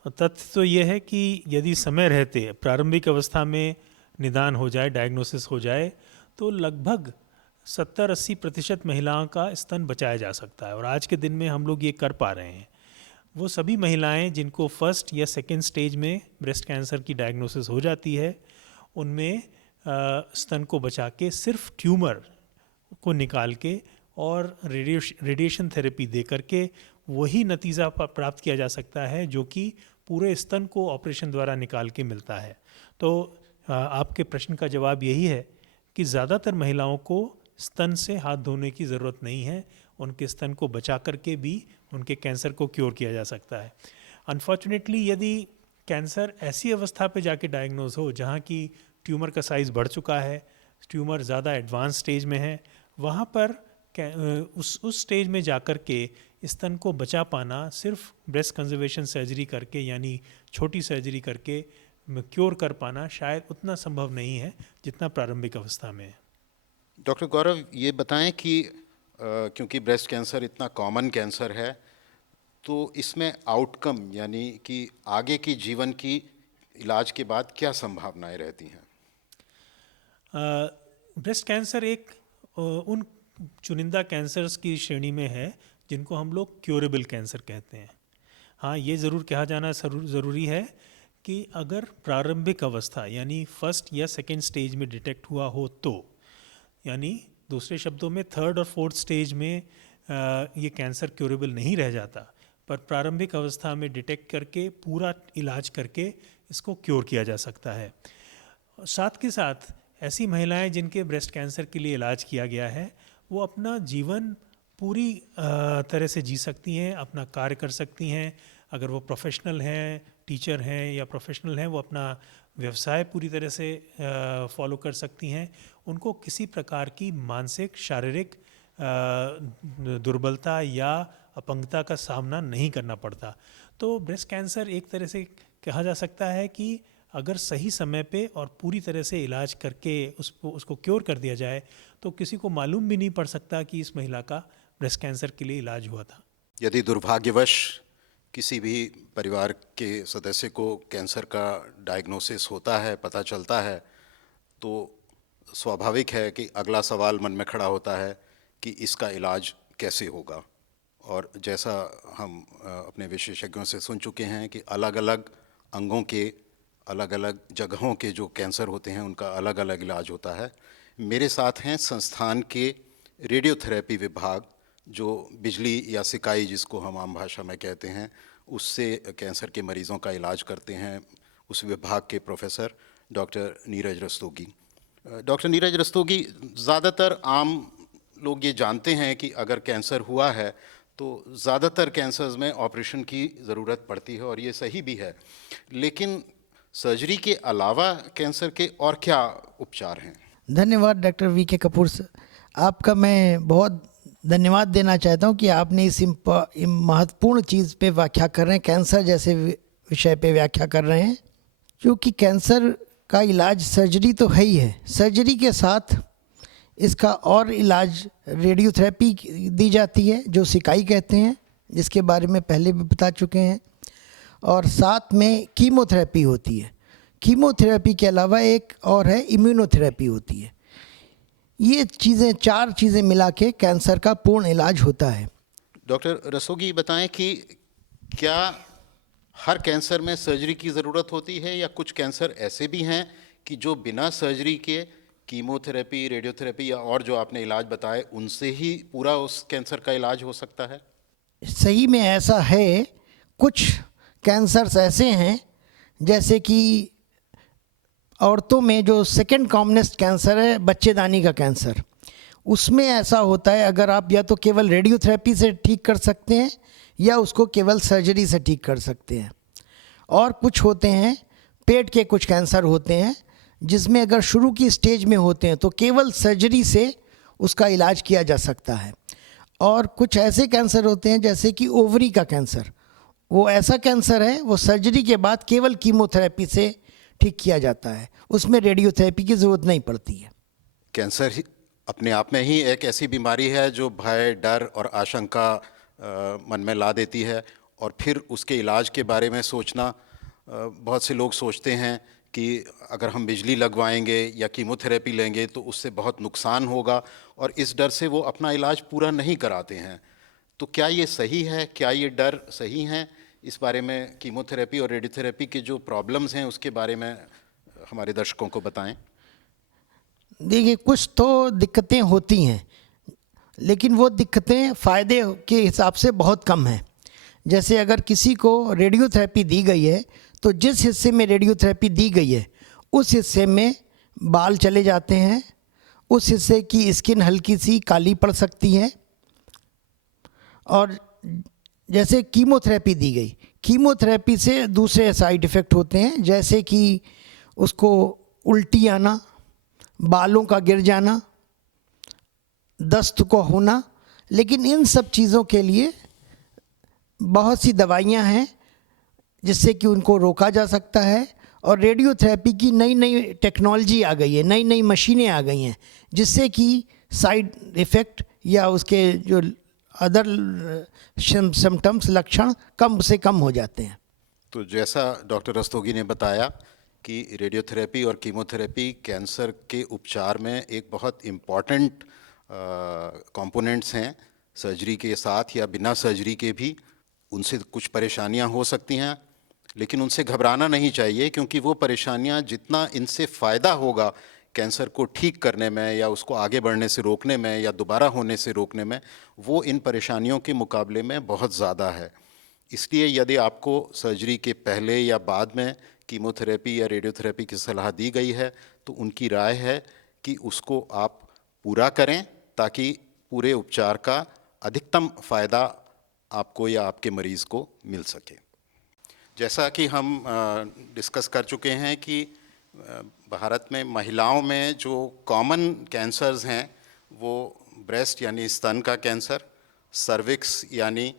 तथ्य तो ये है कि यदि समय रहते प्रारंभिक अवस्था में निदान हो जाए, डायग्नोसिस हो जाए, तो लगभग 70-80% महिलाओं का स्तन बचाया जा सकता है, और आज के दिन में हम लोग ये कर पा रहे हैं। वो सभी महिलाएं जिनको फर्स्ट या सेकेंड स्टेज में ब्रेस्ट कैंसर की डायग्नोसिस हो जाती है, उनमें स्तन को बचा के सिर्फ ट्यूमर को निकाल के और रेडिएशन थेरेपी दे करके वही नतीजा प्राप्त किया जा सकता है जो कि पूरे स्तन को ऑपरेशन द्वारा निकाल के मिलता है। तो आपके प्रश्न का जवाब यही है कि ज़्यादातर महिलाओं को स्तन से हाथ धोने की ज़रूरत नहीं है, उनके स्तन को बचा करके भी उनके कैंसर को क्योर किया जा सकता है। अनफॉर्चुनेटली यदि कैंसर ऐसी अवस्था पे जाके डायग्नोज हो जहाँ की ट्यूमर का साइज़ बढ़ चुका है, ट्यूमर ज़्यादा एडवांस स्टेज में है, वहाँ पर उस स्टेज में जाकर के स्तन को बचा पाना सिर्फ ब्रेस्ट कंजर्वेशन सर्जरी करके यानी छोटी सर्जरी करके क्योर कर पाना शायद उतना संभव नहीं है जितना प्रारंभिक अवस्था में है। डॉक्टर गौरव, ये बताएं कि क्योंकि ब्रेस्ट कैंसर इतना कॉमन कैंसर है, तो इसमें आउटकम यानी कि आगे की जीवन की इलाज के बाद क्या संभावनाएं रहती हैं? ब्रेस्ट कैंसर एक उन चुनिंदा कैंसर्स की श्रेणी में है जिनको हम लोग क्योरेबल कैंसर कहते हैं। हाँ, ये ज़रूर कहा जाना ज़रूरी है कि अगर प्रारंभिक अवस्था यानी फर्स्ट या सेकेंड स्टेज में डिटेक्ट हुआ हो तो, यानी दूसरे शब्दों में थर्ड और फोर्थ स्टेज में ये कैंसर क्योरेबल नहीं रह जाता, पर प्रारंभिक अवस्था में डिटेक्ट करके पूरा इलाज करके इसको क्योर किया जा सकता है। साथ के साथ ऐसी महिलाएं जिनके ब्रेस्ट कैंसर के लिए इलाज किया गया है वो अपना जीवन पूरी तरह से जी सकती हैं, अपना कार्य कर सकती हैं। अगर वो प्रोफेशनल हैं, टीचर हैं या प्रोफेशनल हैं, वो अपना व्यवसाय पूरी तरह से फॉलो कर सकती हैं। उनको किसी प्रकार की मानसिक शारीरिक दुर्बलता या अपंगता का सामना नहीं करना पड़ता। तो ब्रेस्ट कैंसर एक तरह से कहा जा सकता है कि अगर सही समय पे और पूरी तरह से इलाज करके उसको क्योर कर दिया जाए तो किसी को मालूम भी नहीं पड़ सकता कि इस महिला का ब्रेस्ट कैंसर के लिए इलाज हुआ था। यदि दुर्भाग्यवश किसी भी परिवार के सदस्य को कैंसर का डायग्नोसिस होता है, पता चलता है, तो स्वाभाविक है कि अगला सवाल मन में खड़ा होता है कि इसका इलाज कैसे होगा। और जैसा हम अपने विशेषज्ञों से सुन चुके हैं कि अलग अलग अंगों के, अलग अलग जगहों के जो कैंसर होते हैं उनका अलग अलग इलाज होता है। मेरे साथ हैं संस्थान के रेडियोथेरेपी विभाग, जो बिजली या सिकाई जिसको हम आम भाषा में कहते हैं, उससे कैंसर के मरीज़ों का इलाज करते हैं, उस विभाग के professor doctor Neeraj Rastogi. Doctor Neeraj Rastogi, ज़्यादातर आम लोग ये जानते हैं कि अगर कैंसर हुआ है तो ज़्यादातर कैंसर्स में ऑपरेशन की ज़रूरत पड़ती है और ये सही भी है, लेकिन सर्जरी के अलावा कैंसर के और क्या उपचार हैं? धन्यवाद डॉक्टर वी.के. कपूर सर, आपका मैं बहुत धन्यवाद देना चाहता हूं कि आपने इस महत्वपूर्ण चीज़ पे व्याख्या कर रहे हैं, कैंसर जैसे विषय पे व्याख्या कर रहे हैं। क्योंकि कैंसर का इलाज सर्जरी तो है ही है, सर्जरी के साथ इसका और इलाज रेडियोथेरेपी दी जाती है जो सिकाई कहते हैं, जिसके बारे में पहले भी बता चुके हैं, और साथ में कीमोथेरेपी होती है। कीमोथेरेपी के अलावा एक और है इम्यूनोथेरेपी होती है। ये चीज़ें, चार चीज़ें मिला के कैंसर का पूर्ण इलाज होता है। डॉक्टर रस्तोगी, बताएं कि क्या हर कैंसर में सर्जरी की ज़रूरत होती है या कुछ कैंसर ऐसे भी हैं कि जो बिना सर्जरी के कीमोथेरेपी, रेडियोथेरेपी या और जो आपने इलाज बताए उनसे ही पूरा उस कैंसर का इलाज हो सकता है? सही में ऐसा है। कुछ कैंसर्स ऐसे हैं जैसे कि औरतों में जो सेकंड कॉमनेस्ट कैंसर है, बच्चेदानी का कैंसर, उसमें ऐसा होता है अगर आप या तो केवल रेडियोथेरेपी से ठीक कर सकते हैं या उसको केवल सर्जरी से ठीक कर सकते हैं। और कुछ होते हैं, पेट के कुछ कैंसर होते हैं जिसमें अगर शुरू की स्टेज में होते हैं तो केवल सर्जरी से उसका इलाज किया जा सकता है। और कुछ ऐसे कैंसर होते हैं जैसे कि ओवरी का कैंसर, वो ऐसा कैंसर है वो सर्जरी के बाद केवल कीमोथेरेपी से ठीक किया जाता है, उसमें रेडियोथेरेपी की ज़रूरत नहीं पड़ती है। कैंसर ही अपने आप में ही एक ऐसी बीमारी है जो भय, डर और आशंका मन में ला देती है, और फिर उसके इलाज के बारे में सोचना, बहुत से लोग सोचते हैं कि अगर हम बिजली लगवाएंगे या कीमोथेरेपी लेंगे तो उससे बहुत नुकसान होगा, और इस डर से वो अपना इलाज पूरा नहीं कराते हैं। तो क्या ये सही है? क्या ये डर सही हैं? इस बारे में कीमोथेरेपी और रेडियोथेरेपी के जो प्रॉब्लम्स हैं उसके बारे में हमारे दर्शकों को बताएं। देखिए, कुछ तो दिक्कतें होती हैं, लेकिन वो दिक्कतें फ़ायदे के हिसाब से बहुत कम हैं। जैसे अगर किसी को रेडियोथेरेपी दी गई है तो जिस हिस्से में रेडियोथेरेपी दी गई है उस हिस्से में बाल चले जाते हैं, उस हिस्से की स्किन हल्की सी काली पड़ सकती है। और जैसे कीमोथेरेपी दी गई, कीमोथेरेपी से दूसरे साइड इफ़ेक्ट होते हैं, जैसे कि उसको उल्टी आना, बालों का गिर जाना, दस्त को होना। लेकिन इन सब चीज़ों के लिए बहुत सी दवाइयाँ हैं जिससे कि उनको रोका जा सकता है। और रेडियोथेरेपी की नई नई टेक्नोलॉजी आ गई है, नई नई मशीनें आ गई हैं जिससे कि साइड इफ़ेक्ट या उसके जो अदर सिम्टम्स लक्षण कम से कम हो जाते हैं। तो जैसा डॉक्टर रस्तोगी ने बताया कि रेडियोथेरेपी और कीमोथेरेपी कैंसर के उपचार में एक बहुत इम्पॉर्टेंट कंपोनेंट्स हैं, सर्जरी के साथ या बिना सर्जरी के भी। उनसे कुछ परेशानियां हो सकती हैं, लेकिन उनसे घबराना नहीं चाहिए, क्योंकि वो परेशानियां जितना इनसे फ़ायदा होगा कैंसर को ठीक करने में या उसको आगे बढ़ने से रोकने में या दोबारा होने से रोकने में, वो इन परेशानियों के मुकाबले में बहुत ज़्यादा है। इसलिए यदि आपको सर्जरी के पहले या बाद में कीमोथेरेपी या रेडियोथेरेपी की सलाह दी गई है तो उनकी राय है कि उसको आप पूरा करें ताकि पूरे उपचार का अधिकतम फ़ायदा आपको या आपके मरीज़ को मिल सके। जैसा कि हम डिस्कस कर चुके हैं कि भारत में महिलाओं में जो कॉमन कैंसर्स हैं वो ब्रेस्ट यानी स्तन का कैंसर, सर्विक्स यानी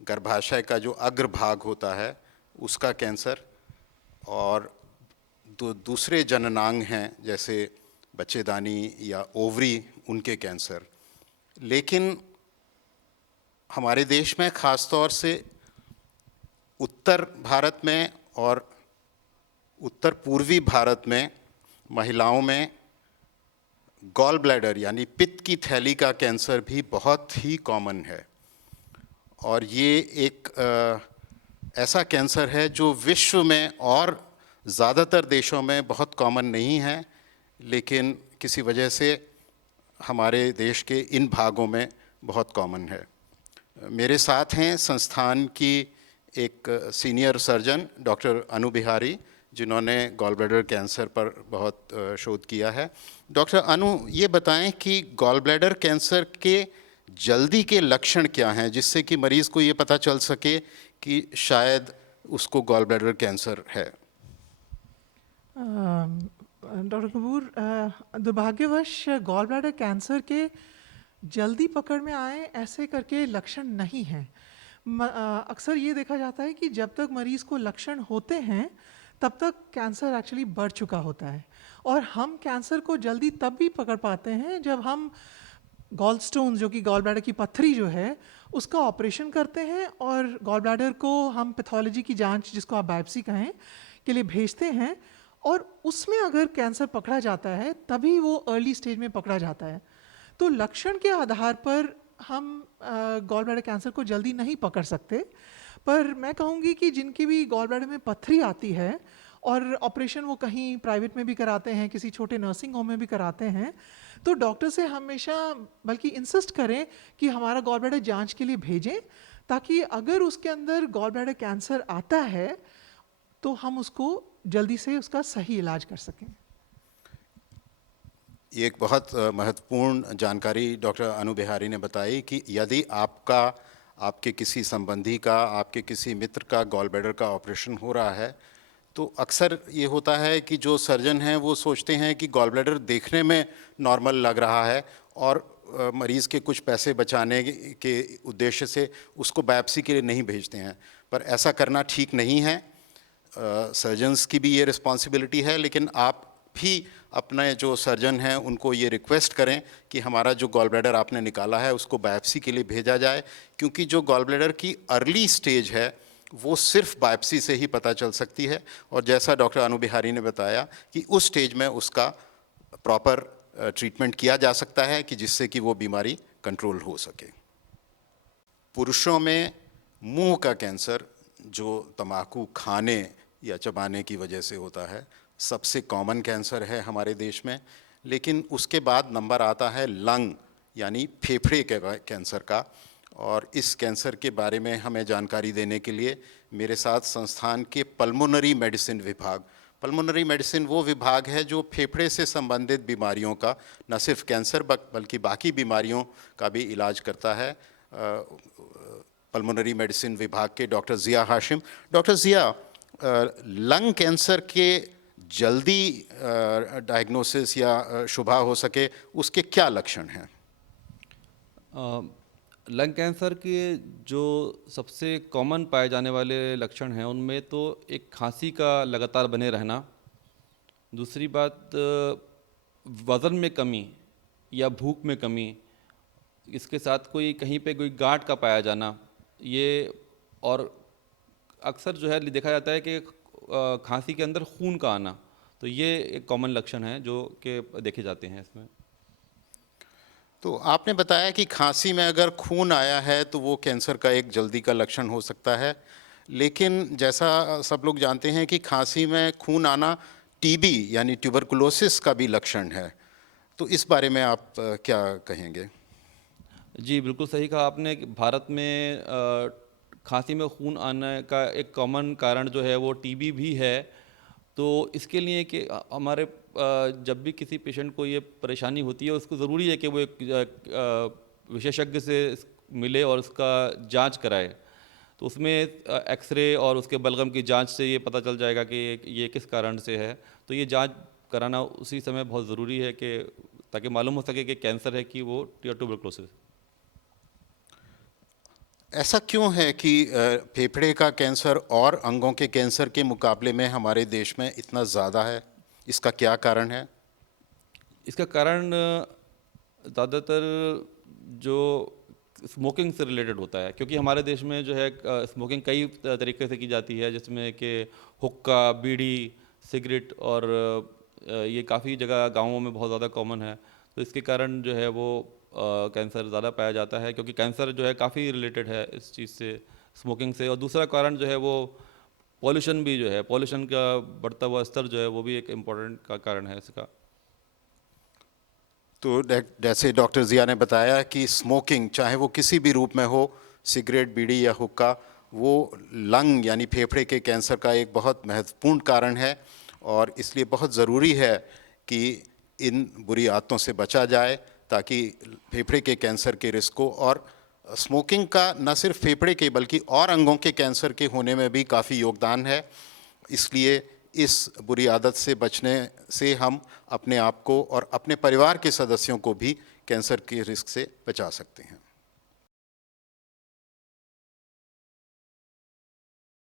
गर्भाशय का जो अग्रभाग होता है उसका कैंसर, और दूसरे जननांग हैं जैसे बच्चेदानी या ओवरी, उनके कैंसर। लेकिन हमारे देश में ख़ास तौर से उत्तर भारत में और उत्तर पूर्वी भारत में महिलाओं में गॉल ब्लैडर यानी पित्त की थैली का कैंसर भी बहुत ही कॉमन है। और ये एक ऐसा कैंसर है जो विश्व में और ज़्यादातर देशों में बहुत कॉमन नहीं है, लेकिन किसी वजह से हमारे देश के इन भागों में बहुत कॉमन है। मेरे साथ हैं संस्थान की एक सीनियर सर्जन डॉक्टर अनु बिहारी, जिन्होंने गॉल ब्लैडर कैंसर पर बहुत शोध किया है। डॉक्टर अनु, ये बताएं कि गॉल ब्लैडर कैंसर के जल्दी के लक्षण क्या हैं जिससे कि मरीज़ को ये पता चल सके कि शायद उसको गॉल ब्लैडर कैंसर है। डॉक्टर कपूर, दुर्भाग्यवश गॉल ब्लैडर कैंसर के जल्दी पकड़ में आए ऐसे करके लक्षण नहीं हैं। अक्सर ये देखा जाता है कि जब तक मरीज़ को लक्षण होते हैं तब तक कैंसर एक्चुअली बढ़ चुका होता है, और हम कैंसर को जल्दी तब भी पकड़ पाते हैं जब हम गॉल स्टोन, जो कि गॉल ब्लैडर की पत्थरी जो है, उसका ऑपरेशन करते हैं और गॉल ब्लैडर को हम पैथोलॉजी की जांच, जिसको आप बायोप्सी कहें, के लिए भेजते हैं, और उसमें अगर कैंसर पकड़ा जाता है तभी वो अर्ली स्टेज में पकड़ा जाता है। तो लक्षण के आधार पर हम गॉल ब्लैडर कैंसर को जल्दी नहीं पकड़ सकते, पर मैं कहूँगी कि जिनकी भी गॉल ब्लैडर में पत्थरी आती है और ऑपरेशन वो कहीं प्राइवेट में भी कराते हैं, किसी छोटे नर्सिंग होम में भी कराते हैं, तो डॉक्टर से हमेशा बल्कि इंसिस्ट करें कि हमारा गॉल ब्लैडर जांच के लिए भेजें, ताकि अगर उसके अंदर गॉल ब्लैडर कैंसर आता है तो हम उसको जल्दी से उसका सही इलाज कर सकें। ये एक बहुत महत्वपूर्ण जानकारी डॉक्टर अनु बिहारी ने बताई कि यदि आपके किसी संबंधी का, आपके किसी मित्र का गॉल ब्लैडर का ऑपरेशन हो रहा है, तो अक्सर ये होता है कि जो सर्जन हैं वो सोचते हैं कि गॉल ब्लैडर देखने में नॉर्मल लग रहा है और मरीज़ के कुछ पैसे बचाने के उद्देश्य से उसको बायोप्सी के लिए नहीं भेजते हैं, पर ऐसा करना ठीक नहीं है। सर्जन्स की भी ये रिस्पॉन्सिबिलिटी है, लेकिन आप भी अपने जो सर्जन हैं उनको ये रिक्वेस्ट करें कि हमारा जो गॉल ब्लैडर आपने निकाला है उसको बायोप्सी के लिए भेजा जाए, क्योंकि जो गॉल ब्लैडर की अर्ली स्टेज है वो सिर्फ बायोप्सी से ही पता चल सकती है, और जैसा डॉक्टर अनु बिहारी ने बताया कि उस स्टेज में उसका प्रॉपर ट्रीटमेंट किया जा सकता है कि जिससे कि वो बीमारी कंट्रोल हो सके। पुरुषों में मुंह का कैंसर, जो तम्बाकू खाने या चबाने की वजह से होता है, सबसे कॉमन कैंसर है हमारे देश में। लेकिन उसके बाद नंबर आता है लंग यानी फेफड़े के कैंसर का, और इस कैंसर के बारे में हमें जानकारी देने के लिए मेरे साथ संस्थान के पल्मोनरी मेडिसिन विभाग, पल्मोनरी मेडिसिन वो विभाग है जो फेफड़े से संबंधित बीमारियों का न सिर्फ कैंसर बल्कि बाकी बीमारियों का भी इलाज करता है, पल्मोनरी मेडिसिन विभाग के doctor Zia Hashim. Doctor Zia, lung cancer के जल्दी डायग्नोसिस या शुभा हो सके उसके क्या लक्षण हैं? लंग कैंसर के जो सबसे कॉमन पाए जाने वाले लक्षण हैं उनमें तो एक खांसी का लगातार बने रहना, दूसरी बात वज़न में कमी या भूख में कमी, इसके साथ कोई कहीं पे कोई गांठ का पाया जाना, ये, और अक्सर जो है देखा जाता है कि खांसी के अंदर खून का आना, तो ये एक कॉमन लक्षण है जो कि देखे जाते हैं इसमें। तो आपने बताया कि खांसी में अगर खून आया है तो वो कैंसर का एक जल्दी का लक्षण हो सकता है, लेकिन जैसा सब लोग जानते हैं कि खांसी में खून आना टीबी यानी ट्यूबरकुलोसिस का भी लक्षण है, तो इस बारे में आप क्या कहेंगे? जी बिल्कुल सही कहा आपने कि भारत में खांसी में खून आने का एक कॉमन कारण जो है वो टीबी भी है। तो इसके लिए कि हमारे जब भी किसी पेशेंट को ये परेशानी होती है उसको ज़रूरी है कि वो एक विशेषज्ञ से मिले और उसका जांच कराए। तो उसमें एक्सरे और उसके बलगम की जांच से ये पता चल जाएगा कि ये किस कारण से है, तो ये जांच कराना उसी समय बहुत ज़रूरी है कि ताकि मालूम हो सके कि कैंसर है कि वो ट्यूबरकुलोसिस। ऐसा क्यों है कि फेफड़े का कैंसर और अंगों के कैंसर के मुकाबले में हमारे देश में इतना ज़्यादा है? इसका क्या कारण है? इसका कारण ज़्यादातर जो स्मोकिंग से रिलेटेड होता है, क्योंकि हमारे देश में जो है स्मोकिंग कई तरीके से की जाती है, जिसमें कि हुक्का, बीड़ी, सिगरेट, और ये काफ़ी जगह गाँवों में बहुत ज़्यादा कॉमन है। तो इसके कारण जो है वो कैंसर ज़्यादा पाया जाता है, क्योंकि कैंसर जो है काफ़ी रिलेटेड है इस चीज़ से, स्मोकिंग से। और दूसरा कारण जो है वो पॉल्यूशन भी जो है, पॉल्यूशन का बढ़ता हुआ स्तर जो है वो भी एक इम्पोर्टेंट का कारण है इसका। तो जैसे डॉक्टर ज़िया ने बताया कि स्मोकिंग चाहे वो किसी भी रूप में हो, सिगरेट, बीड़ी या हुक्का, वो लंग यानी फेफड़े के कैंसर का एक बहुत महत्वपूर्ण कारण है, और इसलिए बहुत ज़रूरी है कि इन बुरी आदतों से बचा जाए ताकि फेफड़े के कैंसर के रिस्क को, और स्मोकिंग का न सिर्फ फेफड़े के बल्कि और अंगों के कैंसर के होने में भी काफ़ी योगदान है। इसलिए इस बुरी आदत से बचने से हम अपने आप को और अपने परिवार के सदस्यों को भी कैंसर के रिस्क से बचा सकते हैं।